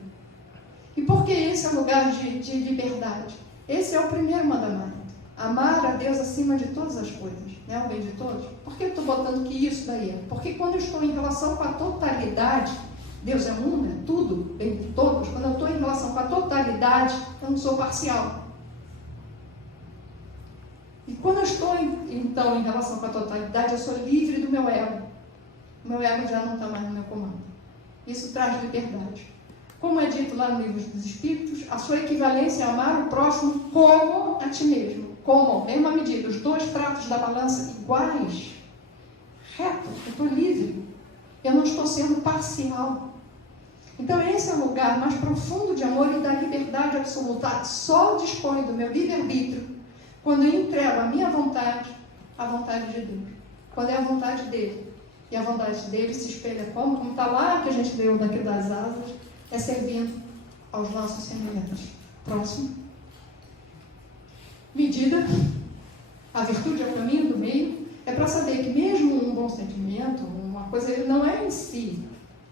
E por que esse é o lugar de liberdade? Esse é o primeiro mandamento. Amar a Deus acima de todas as coisas, né? O bem de todos. Por que eu estou botando que isso daí é? Porque quando eu estou em relação com a totalidade, Deus é um, é tudo, bem de todos. Quando eu estou em relação com a totalidade, eu não sou parcial. E quando eu estou, então, em relação com a totalidade, eu sou livre do meu ego. O meu ego já não está mais no meu comando. Isso traz liberdade. Como é dito lá no Livro dos Espíritos, a sua equivalência é amar o próximo como a ti mesmo. Como? Mesma medida. Os dois pratos da balança iguais. Reto. Eu estou livre. Eu não estou sendo parcial. Então, esse é o lugar mais profundo de amor e da liberdade absoluta. Só dispõe do meu livre-arbítrio quando eu entrego a minha vontade à vontade de Deus. Quando é a vontade dele. E a vontade dele se espelha como está lá que a gente leu daqui das asas, é servindo aos nossos semelhantes. Próximo. Medida. A virtude é o caminho do meio. É para saber que mesmo um bom sentimento, uma coisa, ele não é em si.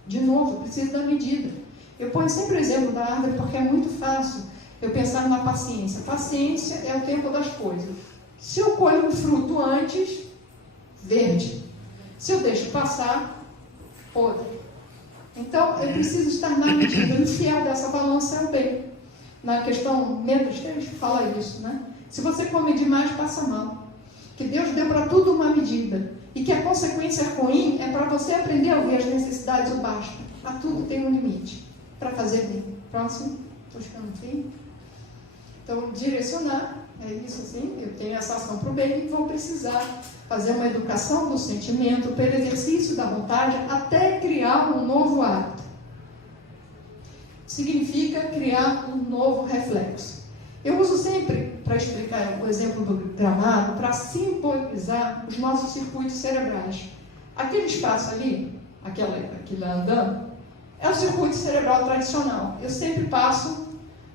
De novo, precisa da medida. Eu ponho sempre o exemplo da árvore porque é muito fácil eu pensar na paciência. Paciência é o tempo das coisas. Se eu colho um fruto antes, verde. Se eu deixo passar, podre. Então, eu preciso estar na medida. O enfiar dessa balança é o bem. Na questão menos 3, fala isso, né? Se você come demais, passa mal. Que Deus deu para tudo uma medida. E que a consequência ruim é para você aprender a ouvir as necessidades o basta. A tudo tem um limite. Para fazer bem. Próximo. Estou ficando no fim. Então, direcionar. É isso assim. Eu tenho essa ação para o bem e vou precisar fazer uma educação do sentimento pelo exercício da vontade até criar um novo hábito. Significa criar um novo reflexo. Eu uso sempre, para explicar o exemplo do gramado, para simbolizar os nossos circuitos cerebrais. Aquele espaço ali, aquilo andando, é o circuito cerebral tradicional. Eu sempre passo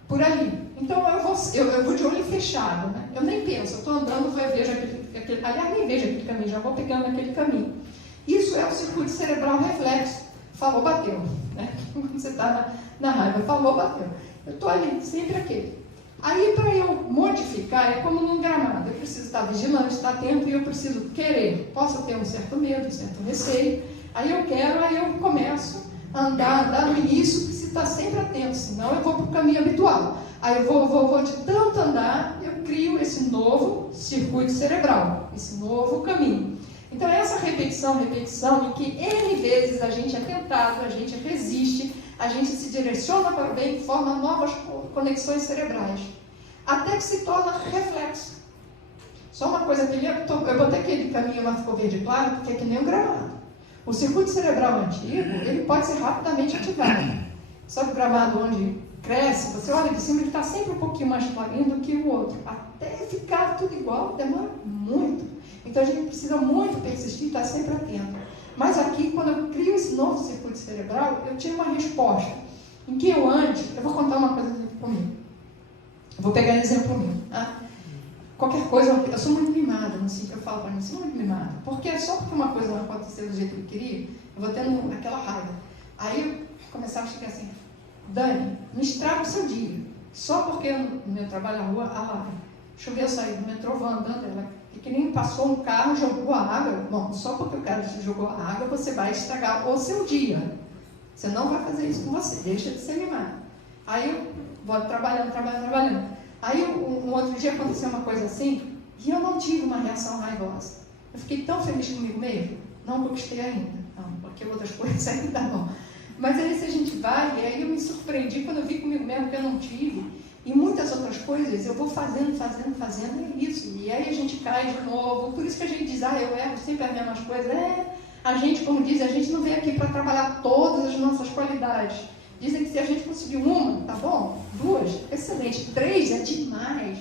por ali. Então eu vou de olho fechado, né? Eu nem penso, eu estou andando, vejo aquele, aliás, nem vejo aquele caminho, já vou pegando aquele caminho. Isso é o circuito cerebral reflexo. Falou, bateu. Né? Quando você está na raiva, falou, bateu. Eu estou ali, sempre aquele. Aí, para eu modificar, é como num gramado. Eu preciso estar vigilante, estar atento e eu preciso querer. Posso ter um certo medo, um certo receio. Aí eu quero, aí eu começo a andar no início, preciso estar sempre atento, senão eu vou para o caminho habitual. Aí eu vou de tanto andar, eu crio esse novo circuito cerebral, esse novo caminho. Então, essa repetição, em que N vezes a gente é tentado, a gente resiste, a gente se direciona para o bem e forma novas conexões cerebrais, até que se torna reflexo. Só uma coisa que eu botei aquele caminho lá ficou verde claro, porque é que nem um gramado. O circuito cerebral antigo, ele pode ser rapidamente ativado. Sabe o gramado onde cresce? Você olha de cima, ele está sempre um pouquinho mais clarinho do que o outro. Até ficar tudo igual, demora muito. Então a gente precisa muito persistir e estar sempre atento. Mas aqui, quando eu crio esse novo circuito cerebral, eu tinha uma resposta. Em que eu vou contar uma coisa comigo. Eu vou pegar exemplo meu. Tá? Qualquer coisa, eu sou muito mimada, assim, eu falo para mim, sou muito mimada. Só porque uma coisa não aconteceu do jeito que eu queria, eu vou tendo aquela raiva. Aí eu começava a chegar assim, Dani, me estraga o seu dia. Só porque no meu trabalho na rua, a Lara, choveu, saí do metrô, vou andando, ela que nem passou um carro, jogou a água. Bom, só porque o cara jogou a água, você vai estragar o seu dia. Você não vai fazer isso com você, deixa de ser mimado. Aí eu vou trabalhando. Aí um outro dia aconteceu uma coisa assim, e eu não tive uma reação raivosa. Eu fiquei tão feliz comigo mesmo, não conquistei ainda, não, porque outras coisas ainda não. Mas aí se a gente vai, e aí eu me surpreendi quando eu vi comigo mesmo que eu não tive, e muitas outras coisas eu vou fazendo, é isso. E aí a gente cai de novo, por isso que a gente diz, eu erro sempre as mesmas coisas. A gente, como diz, a gente não veio aqui para trabalhar todas as nossas qualidades. Dizem que se a gente conseguir uma, tá bom? 2, excelente. 3 é demais.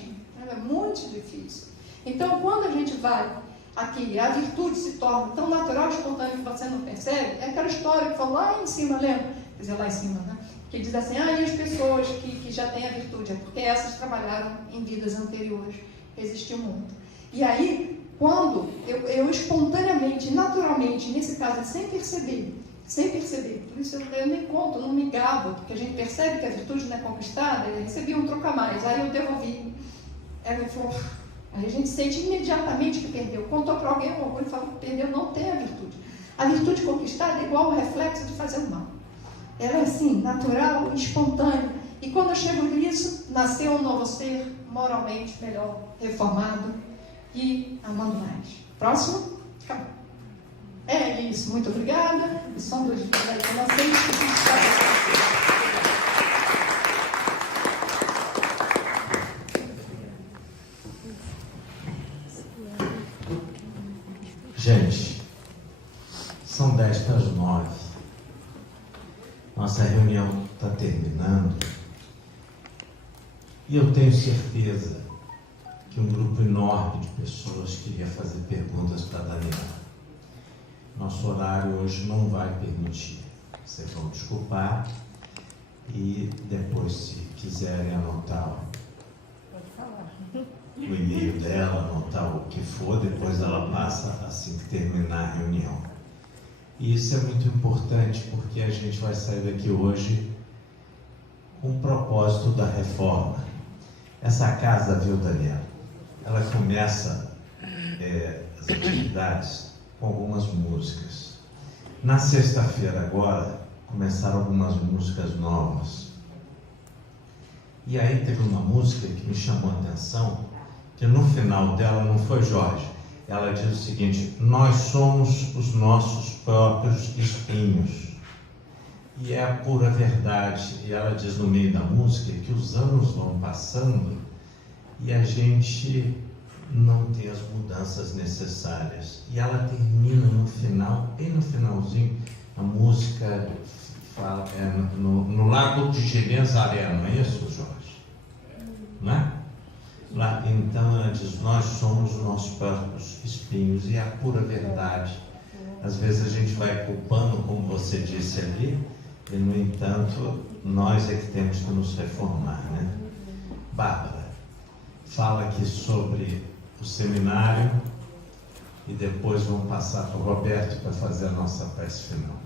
É muito difícil. Então, quando a gente vai aqui, a virtude se torna tão natural e espontânea que você não percebe, é aquela história que falou lá em cima, lembra? Quer dizer, lá em cima, né? Que diz assim, e as pessoas que já têm a virtude, é porque essas trabalharam em vidas anteriores, resistiu muito. E aí, quando eu espontaneamente, naturalmente, nesse caso, sem perceber, por isso eu nem conto, não me gabo, porque a gente percebe que a virtude não é conquistada, eu recebi um troca mais, aí eu devolvi. Aí ele falou, aí a gente sente imediatamente que perdeu. Contou para alguém, um orgulho, falou que perdeu, não tem a virtude. A virtude conquistada é igual ao reflexo de fazer o mal. Ela é assim, natural, espontânea. E quando eu chego nisso, nasceu um novo ser, moralmente melhor, reformado e amando mais. Próximo? Acabou. É isso, muito obrigada. E são 2 dias aí com vocês. Gente, são 10:50. Nossa reunião está terminando. E eu tenho certeza que um grupo enorme de pessoas queria fazer perguntas para a Daniela. Nosso horário hoje não vai permitir. Vocês vão desculpar e depois, se quiserem anotar o e-mail dela, anotar o que for, depois ela passa assim que terminar a reunião. E isso é muito importante porque a gente vai sair daqui hoje com o propósito da reforma. Essa casa, viu, Daniela? Ela começa as atividades com algumas músicas. Na sexta-feira agora, começaram algumas músicas novas. E aí teve uma música que me chamou a atenção, que no final dela não foi Jorge. Ela diz o seguinte, nós somos os nossos próprios espinhos. E é a pura verdade. E ela diz no meio da música que os anos vão passando e a gente não tem as mudanças necessárias. E ela termina no final, bem no finalzinho, a música fala, no Lago de Genezaré, não é isso, Jorge? Não é? Lá, então ela diz, nós somos os nossos próprios espinhos, e é a pura verdade. Às vezes a gente vai culpando, como você disse ali, e no entanto, nós é que temos que nos reformar, né? Bárbara, fala aqui sobre o seminário e depois vamos passar para o Roberto para fazer a nossa prece final.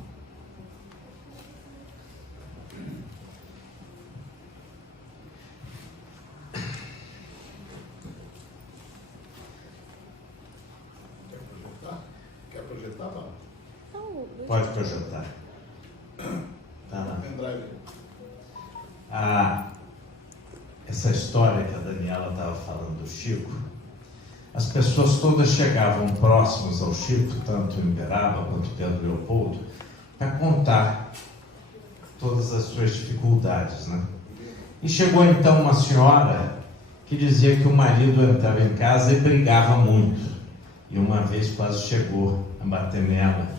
Quer projetar, Bárbara? Pode projetar. Tá. Essa história que a Daniela estava falando do Chico, as pessoas todas chegavam próximas ao Chico, tanto em Uberaba quanto Pedro Leopoldo, para contar todas as suas dificuldades, né? E chegou então uma senhora que dizia que o marido entrava em casa e brigava muito. E uma vez quase chegou a bater nela.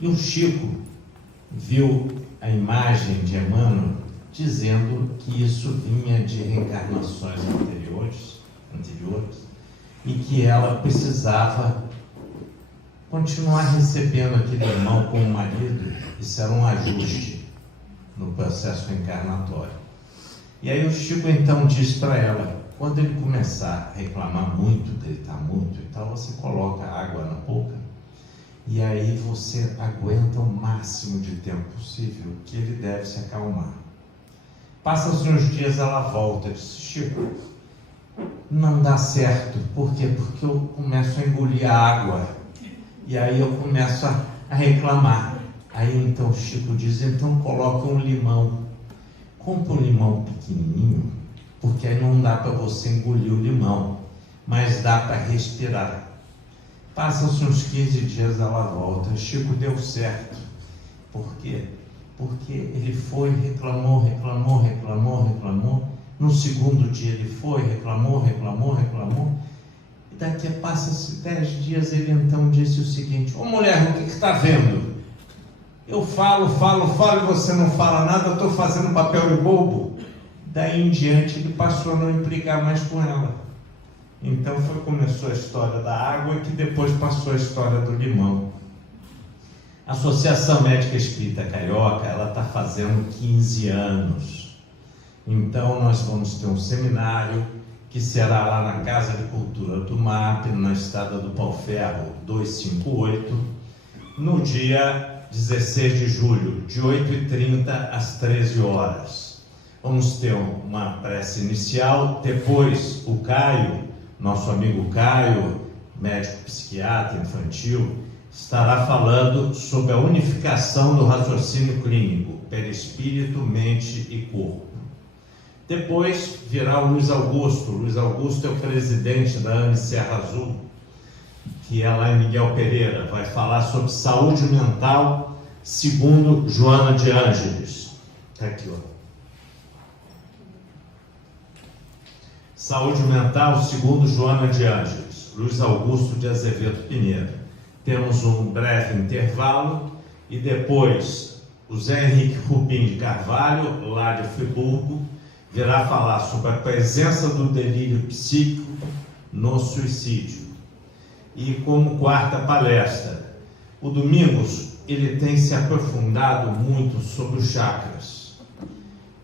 E o Chico viu a imagem de Emmanuel dizendo que isso vinha de reencarnações anteriores, e que ela precisava continuar recebendo aquele irmão como marido. Isso era um ajuste no processo encarnatório. E aí o Chico então diz para ela: quando ele começar a reclamar muito, gritar muito e tal, você coloca água na boca e aí você aguenta o máximo de tempo possível, que ele deve se acalmar. Passa-se uns dias, ela volta e diz: Chico, não dá certo. Por quê? Porque eu começo a engolir a água e aí eu começo a reclamar. Aí então o Chico diz: então coloca um limão. Compra um limão pequenininho, porque aí não dá para você engolir o limão, mas dá para respirar. Passam-se uns 15 dias, ela volta. Chico, deu certo. Por quê? Porque ele foi, reclamou. No segundo dia ele foi, reclamou. E daqui a passa-se 10 dias, ele então disse o seguinte: ô mulher, o que está vendo? Eu falo e você não fala nada, eu estou fazendo papel de bobo. Daí em diante ele passou a não implicar mais com ela. Então começou a história da água, que depois passou a história do limão. A Associação Médica Espírita Carioca, ela está fazendo 15 anos. Então nós vamos ter um seminário que será lá na Casa de Cultura do MAP, na Estrada do Pau-Ferro 258, no dia 16 de julho, de 8h30 às 13 horas. Vamos ter uma prece inicial, depois o Caio, nosso amigo Caio, médico psiquiatra infantil, estará falando sobre a unificação do raciocínio clínico, perispírito, mente e corpo. Depois virá o Luiz Augusto. Luiz Augusto é o presidente da AME Serra Azul, que é lá em Miguel Pereira, vai falar sobre saúde mental segundo Joana de Ângeles. Está aqui, ó. Saúde mental segundo Joana de Ângeles, Luiz Augusto de Azevedo Pinheiro. Temos um breve intervalo e depois o Zé Henrique Rubim de Carvalho, lá de Friburgo, virá falar sobre a presença do delírio psíquico no suicídio. E como quarta palestra, o Domingos, ele tem se aprofundado muito sobre os chakras.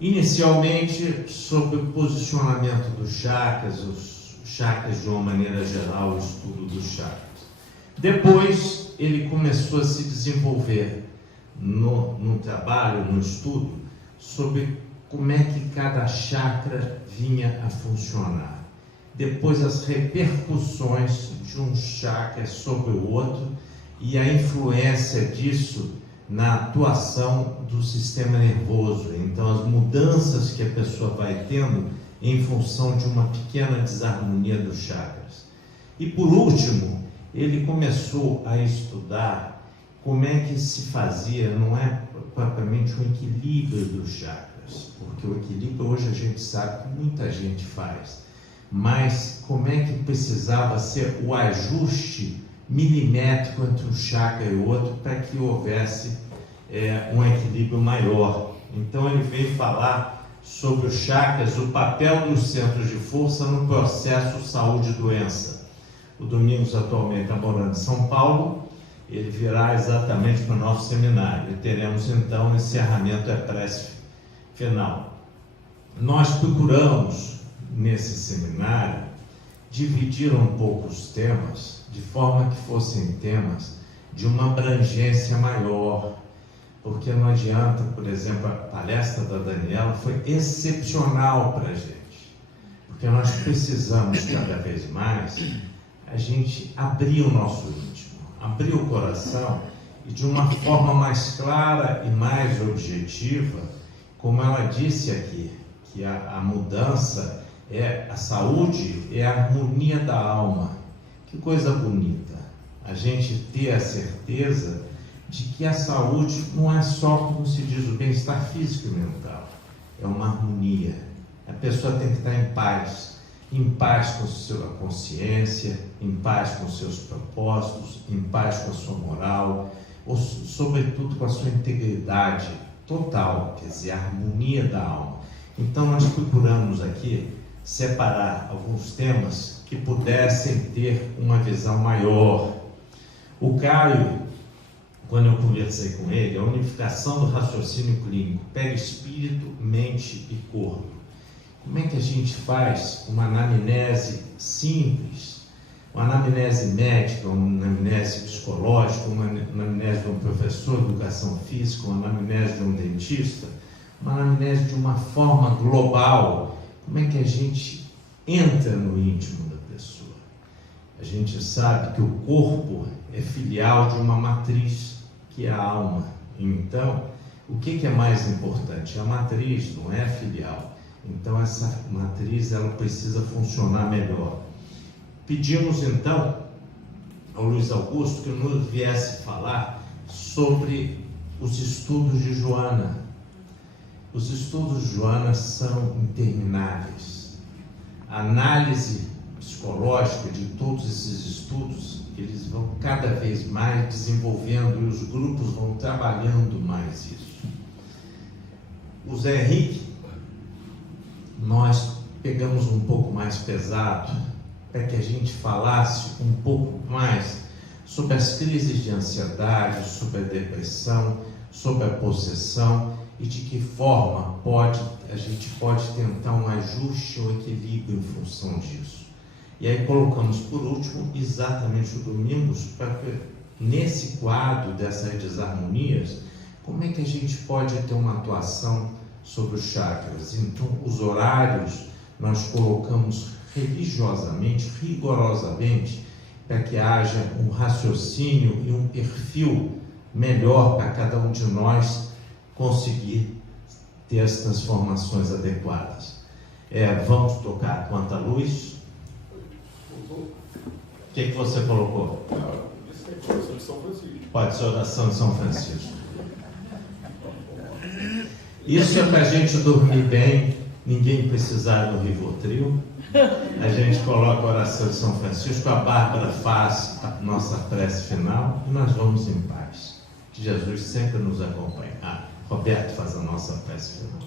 Inicialmente sobre o posicionamento dos chakras, os chakras de uma maneira geral, o estudo dos chakras. Depois ele começou a se desenvolver no trabalho, no estudo, sobre como é que cada chakra vinha a funcionar. Depois as repercussões de um chakra sobre o outro e a influência disso na atuação do sistema nervoso. Então as mudanças que a pessoa vai tendo em função de uma pequena desarmonia dos chakras. E por último, ele começou a estudar como é que se fazia, não é propriamente um equilíbrio dos chakras, porque o equilíbrio hoje a gente sabe que muita gente faz, mas como é que precisava ser o ajuste milimétrico entre um chakra e o outro para que houvesse um equilíbrio maior. Então ele veio falar sobre os chakras, o papel dos centros de força no processo saúde-doença. O Domingos atualmente está morando em São Paulo, ele virá exatamente para o nosso seminário e teremos então o encerramento e prece final. Nós procuramos nesse seminário dividir um pouco os temas de forma que fossem temas de uma abrangência maior, porque não adianta, por exemplo, a palestra da Daniela foi excepcional para a gente, porque nós precisamos cada vez mais a gente abrir o nosso íntimo, abrir o coração e de uma forma mais clara e mais objetiva, como ela disse aqui, que a mudança a saúde é a harmonia da alma. Que coisa bonita a gente ter a certeza de que a saúde não é só, como se diz, o bem-estar físico e mental, é uma harmonia. A pessoa tem que estar em paz, em paz com sua consciência, em paz com seus propósitos, em paz com a sua moral, ou sobretudo com a sua integridade total, quer dizer, a harmonia da alma. Então nós procuramos aqui separar alguns temas que pudessem ter uma visão maior. O Caio, quando eu conversei com ele, a unificação do raciocínio clínico, perispírito, mente e corpo. Como é que a gente faz uma anamnese simples, uma anamnese médica, uma anamnese psicológica, uma anamnese de um professor de educação física, uma anamnese de um dentista, uma anamnese de uma forma global? Como é que a gente entra no íntimo da pessoa? A gente sabe que o corpo é filial de uma matriz, que é a alma. Então, o que é mais importante? A matriz, não é a filial. Então, essa matriz ela precisa funcionar melhor. Pedimos, então, ao Luiz Augusto que nos viesse falar sobre os estudos de Joana. Os estudos de Joana são intermináveis. A análise psicológica de todos esses estudos, eles vão cada vez mais desenvolvendo e os grupos vão trabalhando mais isso. O Zé Henrique, nós pegamos um pouco mais pesado para que a gente falasse um pouco mais sobre as crises de ansiedade, sobre a depressão, sobre a possessão e de que forma a gente pode tentar um ajuste, um equilíbrio em função disso. E aí colocamos por último exatamente o Domingos, para que nesse quadro dessas desarmonias, como é que a gente pode ter uma atuação sobre os chakras. Então, os horários nós colocamos religiosamente, rigorosamente, para que haja um raciocínio e um perfil melhor para cada um de nós conseguir ter as transformações adequadas. Vamos tocar quanta luz. O que você colocou? Oração de São Francisco. Pode ser oração de São Francisco. Isso é para a gente dormir bem, ninguém precisar do Rivotril. A gente coloca a oração de São Francisco, a Bárbara faz a nossa prece final e nós vamos em paz. Que Jesus sempre nos acompanhe. Roberto faz a nossa prece final.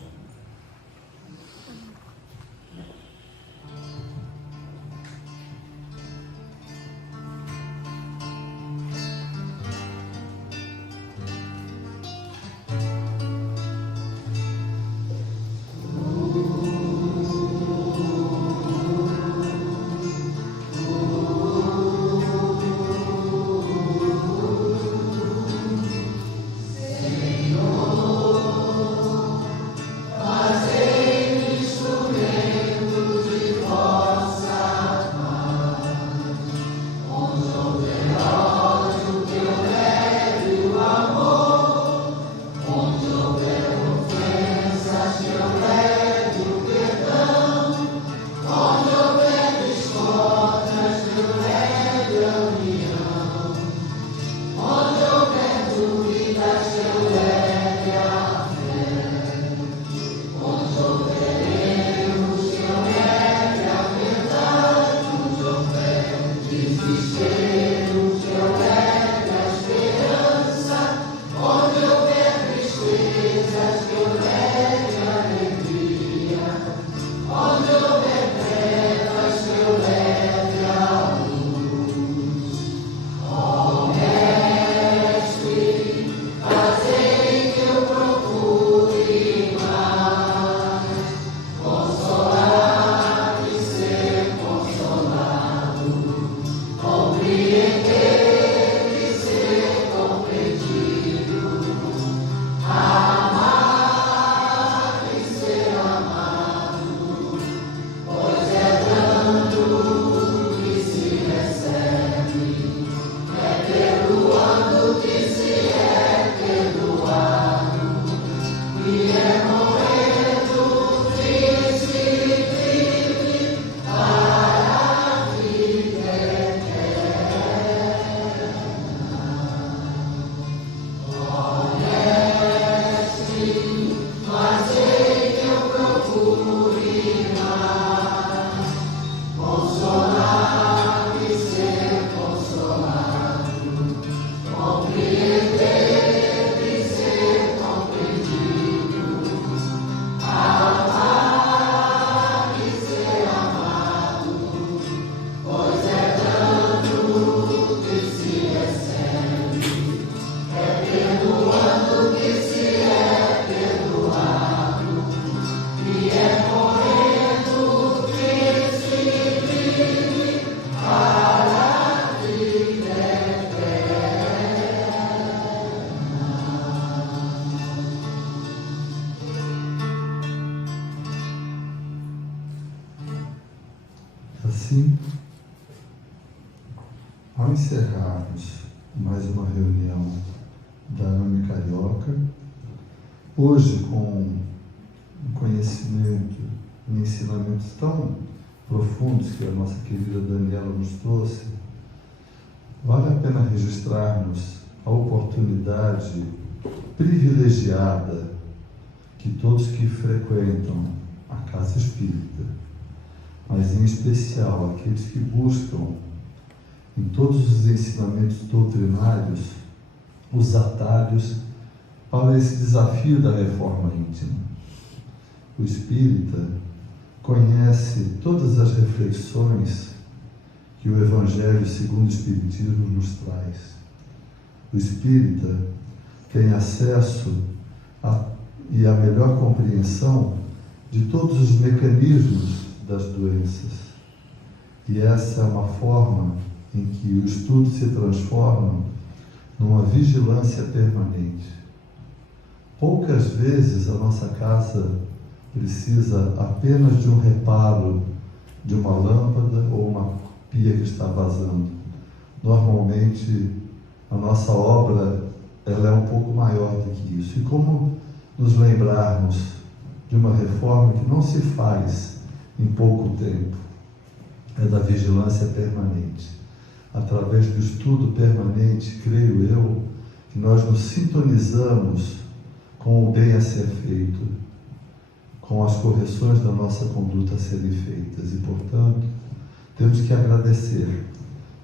Assim, ao encerrarmos mais uma reunião da AME Carioca, hoje com um conhecimento e ensinamentos tão profundos que a nossa querida Daniela nos trouxe, vale a pena registrarmos a oportunidade privilegiada que todos que frequentam a Casa Espírita, mas em especial aqueles que buscam em todos os ensinamentos doutrinários os atalhos para esse desafio da reforma íntima. O espírita conhece todas as reflexões que o Evangelho segundo o Espiritismo nos traz. O espírita tem acesso e a melhor compreensão de todos os mecanismos das doenças. E essa é uma forma em que o estudo se transforma numa vigilância permanente. Poucas vezes a nossa casa precisa apenas de um reparo de uma lâmpada ou uma pia que está vazando. Normalmente a nossa obra ela é um pouco maior do que isso. E como nos lembrarmos de uma reforma que não se faz em pouco tempo? É da vigilância permanente. Através do estudo permanente, creio eu, que nós nos sintonizamos com o bem a ser feito, com as correções da nossa conduta a serem feitas. E, portanto, temos que agradecer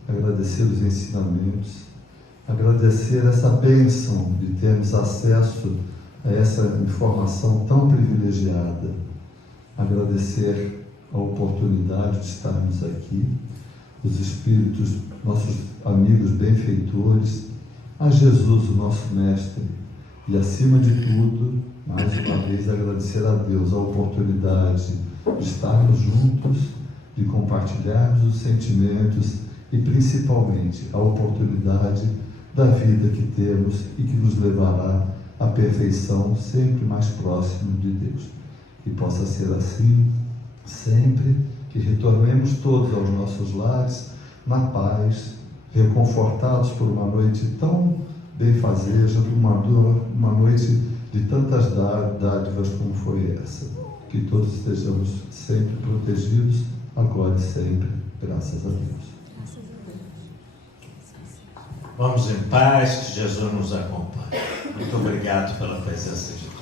os ensinamentos, agradecer essa bênção de termos acesso a essa informação tão privilegiada, agradecer a oportunidade de estarmos aqui, os Espíritos, nossos amigos benfeitores, a Jesus, o nosso Mestre, e acima de tudo, mais uma vez, agradecer a Deus a oportunidade de estarmos juntos, de compartilharmos os sentimentos e, principalmente, a oportunidade da vida que temos e que nos levará à perfeição sempre mais próximo de Deus. Que possa ser assim sempre, que retornemos todos aos nossos lares na paz, reconfortados por uma noite tão benfazeja, uma noite de tantas dádivas como foi essa. Que todos estejamos sempre protegidos, agora e sempre, graças a Deus. Vamos em paz, que Jesus nos acompanhe. Muito obrigado pela presença de Deus.